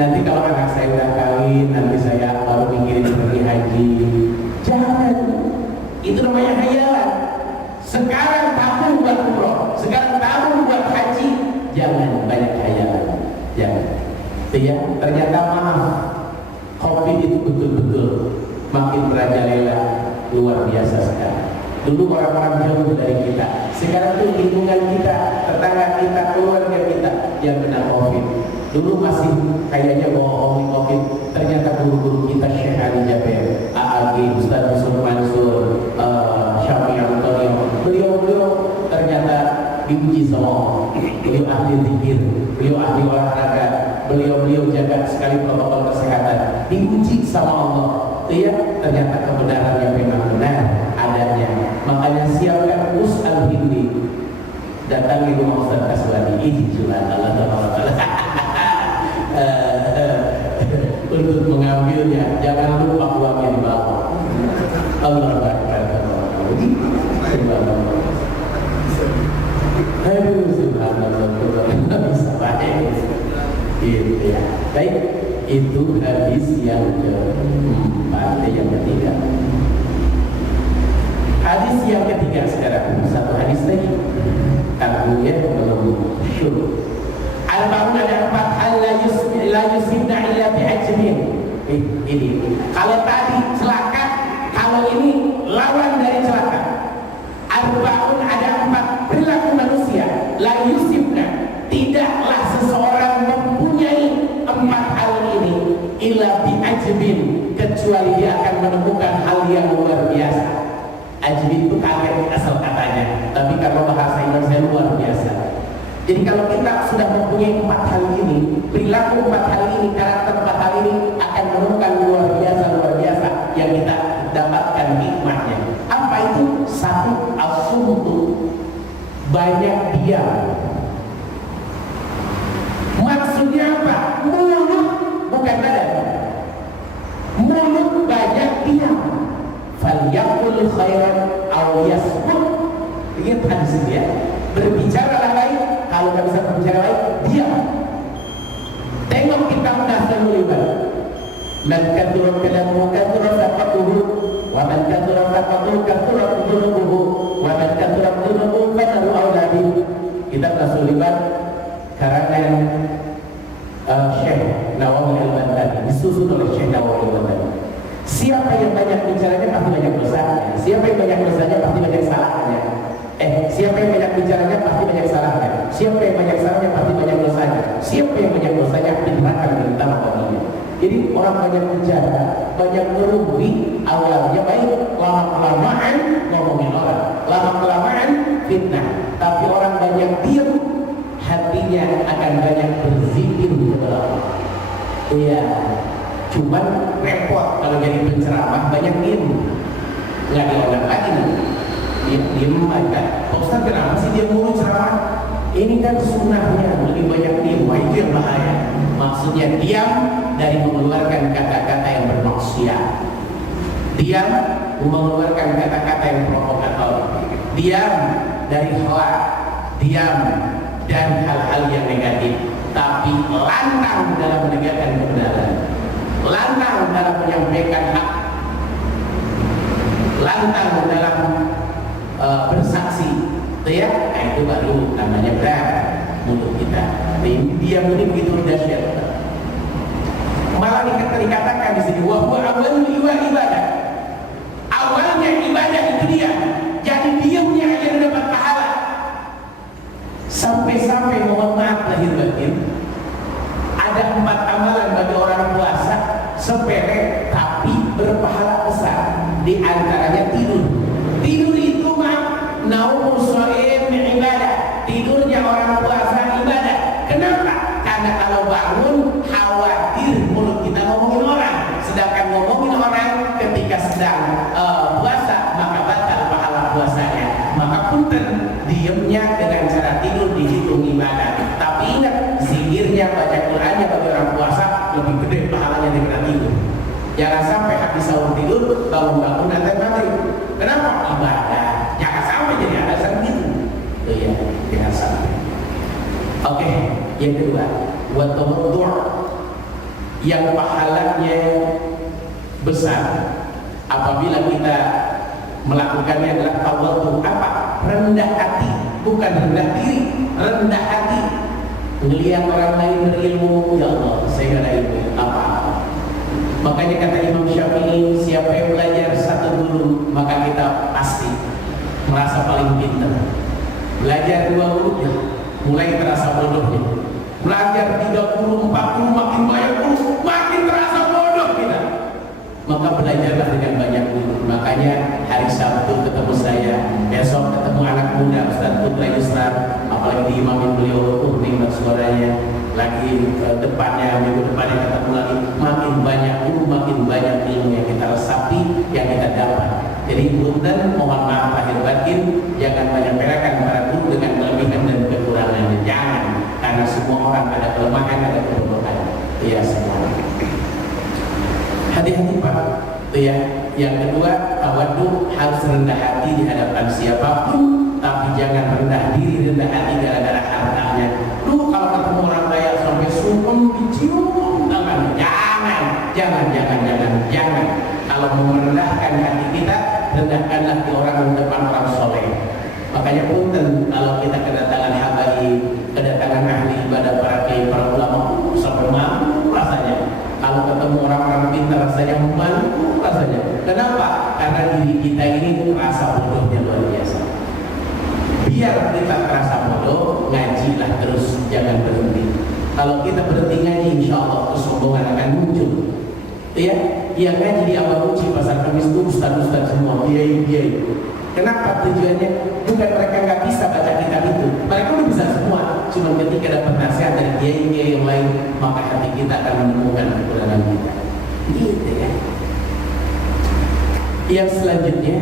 Nanti kalau anak saya udah kawin, nanti saya baru mikirin pergi haji. Jangan. Itu namanya hayalan. Sekarang tahun buat umroh, sekarang tahun buat haji. Jangan banyak hayalan. Jangan. Ya, ternyata maaf, COVID itu betul-betul makin merajalela, luar biasa sekarang. Dulu orang-orang jauh dari kita, sekarang tuh lingkungan kita, tetangga kita, keluarga kita yang kena COVID. Dulu masih kayaknya bohong COVID, ternyata guru-guru kita Syekh Ali Jaber Ustaz Yusuf Mansur, Syafi'i Antonio, beliau ternyata diuji sama Allah. Beliau ahli zikir, beliau ahli olahraga, beliau jaga sekali protokol kesehatan, diuji sama Allah. Ya, ternyata kebenarannya memang benar adanya. Makanya siapkan Us'al Hindi, datangi rumah Ustaz Kaswani, izinlah Allah untuk mengambilnya. Jangan lupa uangnya di bawah. Allah Akbar. Aduh, subhanallah, bisa baik. Gitu ya. Baik, itu hadis yang keempat, yang ketiga. Hadis yang ketiga sekarang, satu hadis lagi. Aku ya belum syukur. Al-Ba'un ada 4 hal la yusibna illa bi'ajmin. Ini. Kalau tadi celaka, kalau ini lawan dari celaka. Al-Ba'un ada 4 perilaku manusia la yusibna, tidaklah seseorang mempunyai 4 hal ini illa bi'ajmin, kecuali dia akan menemukan hal yang luar biasa. Ajmin itu kaget asal katanya, tapi kalau bahasa Indonesia luar biasa. Jadi kalau kita sudah mempunyai 4 hal ini, perilaku 4 hal ini, karakter 4 hal ini akan menemukan luar biasa yang kita dapatkan hikmahnya. Apa itu? Satu, as-sumtu, banyak diam. Maksudnya apa? Mulut, bukan badan. Mulut banyak diam. Falyaqul khairan aw yasmut. Ingat hadis ini ya. Berbicaralah baik, kalau nggak bisa berbicara baik, diam. Tengok kita Nahjul Ibadah. Man kathura kalamuhu kathura faqatuhu, wa man kathura faqatuhu kathura dhunubuhu, wa man kathura dhunubuhu fanaru auladi. Kita Nahjul Ibadah karangan Syekh Nawawi Al-Bandari, disusun oleh Syekh Nawawi Al-Bandari. Siapa yang banyak bicaranya pasti banyak dosanya. Siapa yang banyak dosanya pasti banyak salahnya. Siapa yang banyak bicaranya pasti banyak salahnya. Siapa yang banyak salahnya pasti banyak dosanya. Siapa yang banyak dosanya pasti akan ditambah baginya. Jadi orang banyak bicara, banyak merugi, awalnya baik, lama-kelamaan ngomongin orang, lama-kelamaan fitnah. Tapi orang banyak diam, hatinya akan banyak berzikir kepada Allah. Iya. Cuman repot kalau jadi penceramah banyak diem, nggak diundang lagi nih. Diem aja. Pak Ustaz kenapa sih dia mulu ceramah? Ini kan sunnahnya lebih banyak diem. Wah, itu yang bahaya. Maksudnya diam dari mengeluarkan kata-kata yang bermaksiat. Diam mengeluarkan kata-kata yang provokator. Diam dari khalaq. Diam dan hal-hal yang negatif. Tapi lantang dalam menegakkan kebenaran. Lantang dalam menyampaikan hak, lantang dalam bersaksi, ya, itu baru namanya benar mulut kita. Dia ini begitu dahsyat. Malah dikatakan di sini wahwa awalul ibadah. Awalnya ibadah itu dia. Jadi diamnya aja dapat pahala. Sampai-sampai mohon maaf lahir batin. Ada 4 amalan bagi orang puasa sepele tapi berpahala besar. Di antaranya tidur. Tidur itu naumus shaim ibadah. Tidurnya orang puasa ibadah. Kenapa? Karena kalau bangun khawatir mulut kita ngomongin orang. Sedangkan ngomongin orang ketika sedang puasa maka batal pahala puasanya. Maka punten diamnya dengan cara tidur dihitung ibadah. Tapi ingat, zikirnya, baca Qur'annya bagi orang puasa lebih gede pahalanya daripada tidur. Jangan sampai habis sahur tidur, bangun-bangun azan maghrib. Kenapa? Ibadah. Jangan sampai jadi alasan gitu. Itu ya, jangan sampai. Oke, yang kedua, wa tawaddu', yang pahalanya besar apabila kita melakukannya adalah tawaddu'. Apa? Rendah hati, bukan rendah diri, rendah hati. Melihat orang lain berilmu, ya Allah, saya nggak ada ilmu apa-apa. Makanya kata Imam Syafi'i, siapa yang belajar satu guru, maka kita pasti merasa paling pintar. Belajar 2 guru, ya, mulai terasa bodohnya. Belajar 30, 40, makin banyak guru, makin terasa bodoh kita. Maka belajarlah dengan banyak Makanya hari Sabtu ketemu saya, besok ketemu anak muda Ustaz Putra Yusran, apalagi diimamin beliau nikmat suaranya. Lagi depannya, minggu depannya ketemu lagi, makin banyak ilmu yang kita resapi, yang kita dapat. Jadi punten, mohon maaf lahir batin, jangan banyak berakan para guru dengan kelebihan dan kekurangannya. Jangan, karena semua orang ada kelemahan, ada kebodohan. Iya semua. Hati-hati Pak. Itu ya. Yang kedua, tawadu harus rendah hati di hadapan siapapun, tapi jangan rendah diri, rendah hati gara-gara hartanya. Lu kalau ketemu orang kaya sampai sungkem dicium tangan, jangan. Kalau mau merendahkan hati kita, rendahkanlah di orang depan orang soleh. Makanya punten kalau kita kedatangan habaib, kedatangan ahli ibadah para kiai, para ulama, sampai malu rasanya. Kalau ketemu orang-orang pintar rasanya malu rasanya. Kenapa? Karena diri kita ini rasa bodohnya luar biasa. Biar kita terasa bodoh, ngajilah terus, jangan berhenti. Kalau kita berhenti ngaji, insya Allah kesombongan akan muncul. Ya, yang ngaji di awal uji pasar Kamis itu ustaz-ustaz semua, biaya. Kenapa tujuannya? Bukan mereka nggak bisa baca kitab itu, mereka udah bisa semua. Cuma ketika dapat nasihat dari kiai yang lain, maka hati kita akan menemukan kekurangan kita. Gitu ya. Yang selanjutnya,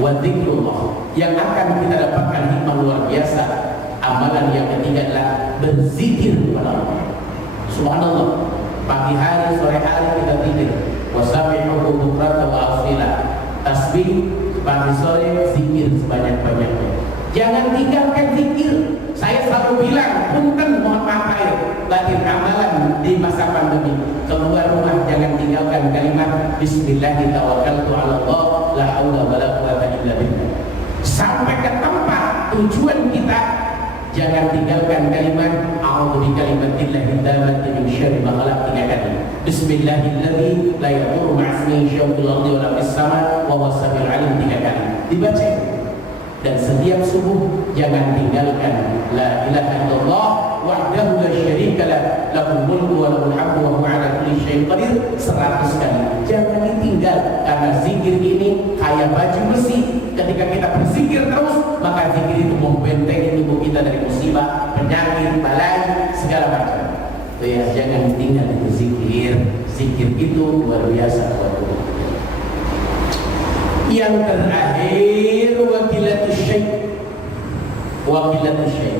wadzikrullah, yang akan kita dapatkan hikmah luar biasa. Amalan yang ketiga adalah berzikir kepada Allah. Subhanallah. Pagi hari, sore hari kita zikir. Wasabihu bukratan wa asila. Tasbih pagi sore, zikir sebanyak-banyaknya. Jangan tinggalkan zikir. Saya selalu bilang, punten mohon maaf lahir amalan di masa pandemi. Keluar rumah jangan tinggalkan kalimat Bismillahirrahmanirrahim, la haula wala quwwata illa billah. Sampai ke tempat tujuan kita, jangan tinggalkan kalimat a'udzu bikalimatillahi tammati min syarri ma khalaq 3 kali. Bismillahilladzi la yadurru ma'asmihi syai'un fil ardi wa la fis sama' wa huwas samiul 'alim 3 kali. Dibaca. Dan setiap subuh jangan tinggalkan la ilaha illallah wahdahu la syarika lah, lahul mulku wa lahul hamdu wa huwa 'ala kulli syai'in qadir 100 kali. Jangan ditinggal, karena zikir ini kayak baju besi. Ketika kita berzikir terus, maka zikir itu membentengi tubuh kita dari musibah, penyakit, balai, segala macam. Ya, jangan ditinggal itu zikir. Zikir itu luar biasa buat tubuh. Yang terakhir, wakilatus syai'.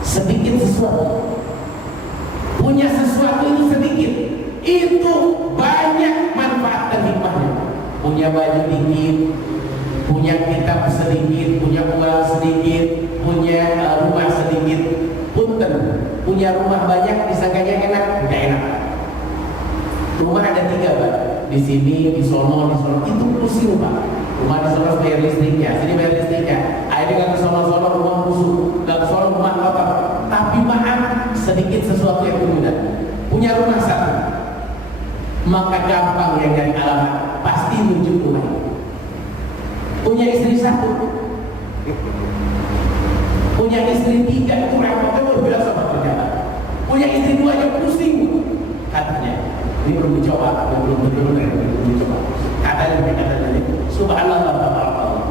Sedikit sesuatu. Punya sesuatu itu sedikit, itu banyak manfaat dan hikmahnya. Punya baju dikit, punya kitab sedikit, punya uang sedikit, punya rumah sedikit. Punten, punya rumah banyak disangkanya enak, enggak enak. Rumah ada 3 Pak, di sini, di sono, itu pusing Pak. Rumah di sono bayar listriknya, sini bayar listriknya. Akhirnya kalau ke sono rumah busuk, kalau sono rumah kotor. Tapi maaf, sedikit sesuatu yang mudah. Punya rumah 1, maka gampang yang dari alamat, pasti muncul rumah. Punya istri 1, punya istri 3, itu repotnya luar biasa ternyata. Punya istri 2 aja pusing katanya. Ini belum dicoba, belum dicoba. Katanya subhanallah, tabarakallah.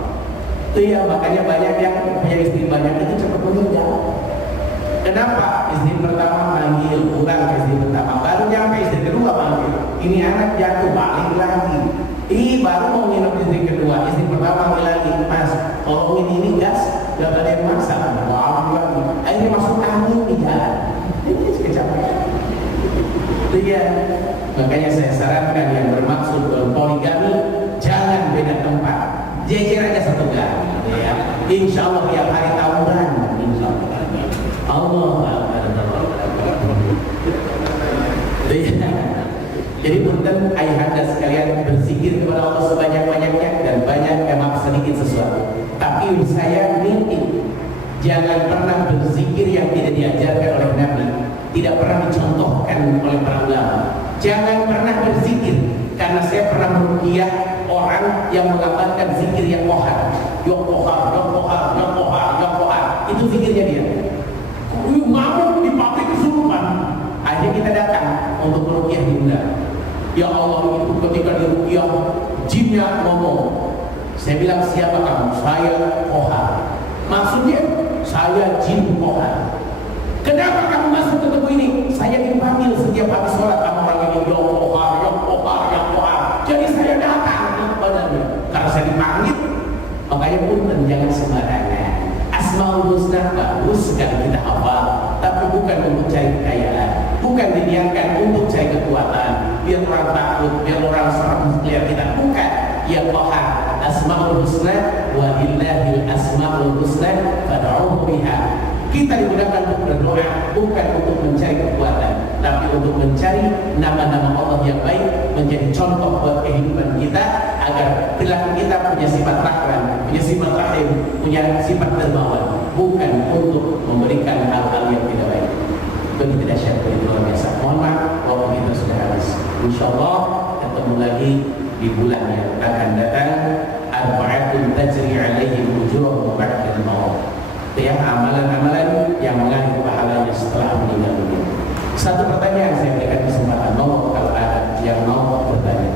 Itu ya, makanya banyak yang punya istri banyak itu cepat meninggal. Kenapa? Istri pertama manggil, pulang ke istri pertama, baru nyampe istri kedua manggil. Ini anak jatuh, balik lagi. Baru mau nginep istri kedua, istri pertama manggil lagi, Mas, tolongin ini gas, gak ada yang masak. Akhirnya masuk angin di jalan. Ini kecapean. Iya, makanya saya sarankan yang bermaksud poligami, jangan beda tempat, jejer aja 1 gang. Ya, insya Allah tiap hari tawuran, insya Allah. Jadi punten ayahanda sekalian, berzikir kepada Allah sebanyak-banyaknya dan banyak emang sedikit sesuatu. Tapi saya mimpi jangan pernah berzikir yang tidak diajarkan oleh Nabi, tidak pernah dicontohkan oleh para ulama. Jangan pernah berzikir, karena saya pernah meruqyah orang yang mengamalkan zikir yang kohar. Itu zikirnya dia. Mau dipakai kesurupan. Akhirnya kita datang untuk meruqyah diundang. Ya Allah, itu ketika Jinnya ngomong. Saya bilang, siapa kamu? Saya Kohar. Maksudnya, saya jin Kohar. Kenapa kamu masuk ke tubuh ini? Saya dipanggil setiap habis sholat. Kamu orang ini, ya Kohar, ya Kohar, ya Kohar. Jadi saya datang kepadanya. Karena saya dipanggil, makanya pun jangan sembarangan. Asmaul Husna bagus sekali kita hafal, tapi bukan untuk cari kekayaan, bukan diniatkan untuk cari kekuatan, biar orang takut, biar orang serem melihat kita. Bukan. Ya Kohar, Asmaul Husna wa lillahil asmaul husna fad'uhu biha. Kita dimudahkan untuk berdoa, bukan untuk mencari kekuatan, tapi untuk mencari nama-nama Allah yang baik, menjadi contoh buat kehidupan kita, agar perilaku kita punya sifat rahman, punya sifat rahim, punya sifat dermawan, bukan untuk memberikan hal-hal yang tidak baik. Begitu dahsyat, begitu luar biasa. Mohon maaf, waktu kita sudah habis. InsyaAllah ketemu lagi di bulan yang akan datang. Arba'atun tajri alaihim ujurahum ba'dal maut. Ya, amalan-amalan yang mengalir pahalanya setelah meninggal dunia. Satu pertanyaan saya berikan kesempatan, mau kalau ada yang mau bertanya.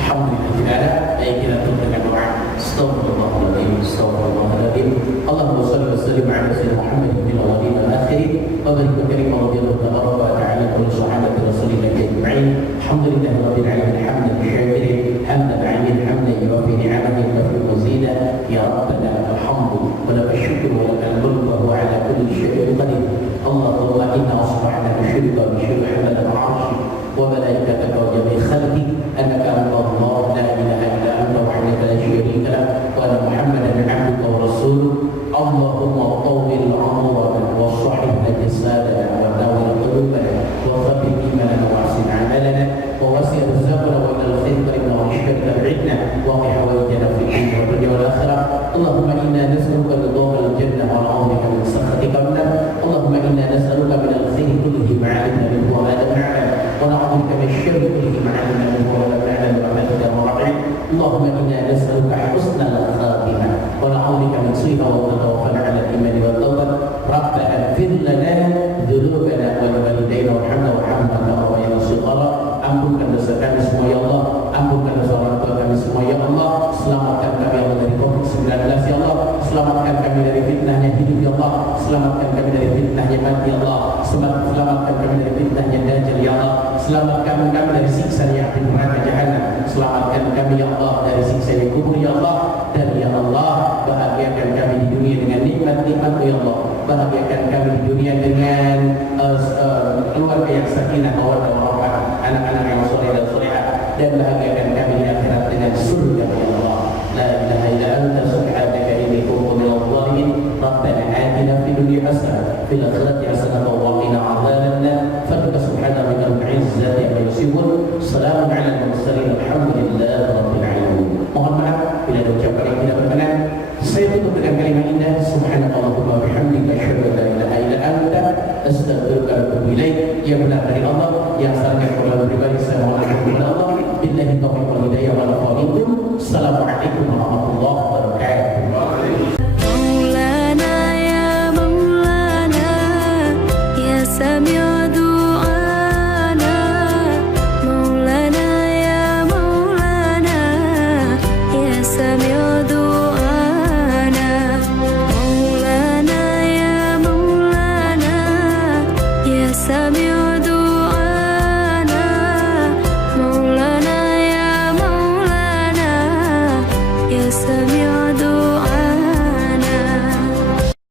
Alhamdulillah tidak ada. Baik, kita tutup dengan doa. Astaghfirullahaladzim, astaghfirullahaladzim. Allahumma salli wa sallim ala sayyidina Muhammadin fil awwalin wal akhirin wa barik wa karim radhiyallahu ta'ala wa sahabati rasulillah ajma'in. Alhamdulillahi rabbil alamin, hamdan syakirin, hamdan 'aliyan, hamdan yuwaffi ni'amahu wa yuwaffi mazidah. Ya rabbana alhamdu wa lakal syukru wa lakal mulku wa huwa ala kulli syai'in qadir. Allahumma inna asbahna bisyurika wa bisyurika hamalat 'arsy wa malaikataka wa jami'i khalqi annaka Allah la ilaha illa anta wahdaka la syarika lak wa anna Muhammadan 'abduka wa rasuluh. Allahumma tawwil 'umrana wa sahhih jasadana wa nawwir qulubana wa thabbit imanana wa ahsin 'amalana wa wasi' rizqana wa ilal khair qaribna wa syarika ba'idna wa qi hawaijana fi dunya wa dunya wal akhirah. Allahumma inna nas'aluka ridhaka wal jannah wa na'udzu bika min sakhatika min nar. Allahumma inna nas'aluka min al-khair kullihi ma 'alimna minhu wa ma lam na'lam wa na'udzu bika min syarri kullihi ma 'alimna minhu wa lam na'lam bi rahmatika ya arhamar. Allahumma inna nas'aluka husnal khatimah wa na'udzu bika min su'il wa tawaffana 'ala al-iman wa tawbah. Rabbana ighfir lana dhunubana wa li walidayna warhamna warhamna kama rabbayana shighara. Ampunkan dosa kami semua ya Allah, ampunkan dosa orang tua kami semua ya Allah. Selamatkan kami Allah dari COVID-19 ya Allah. Selamatkan kami dari fitnahnya hidup ya Allah. Selamatkan kami dari fitnahnya mati ya Allah. Selamatkan kami dari fitnahnya dajjal ya Allah. Selamatkan kami dari siksa api neraka jahanam. Selamatkan kami ya Allah dari siksa kubur ya Allah. Dan ya Allah, bahagiakan kami di dunia dengan nikmat-nikmat ya Allah. Bahagiakan kami di dunia dengan keluarga yang sakinah mawaddah warahmah, anak-anak yang soleh dan solehah, dan bahagiakan kami di akhirat dengan surga ya Allah. La ilaha illa anta subhanaka inni kuntu minadh dhalimin. Rabbana atina fid dunya hasanah fil akhirati hasanah wa qina adzabannar. Fa subhana rabbika rabbil izzati amma yasifun. Salamun 'alal mursalin.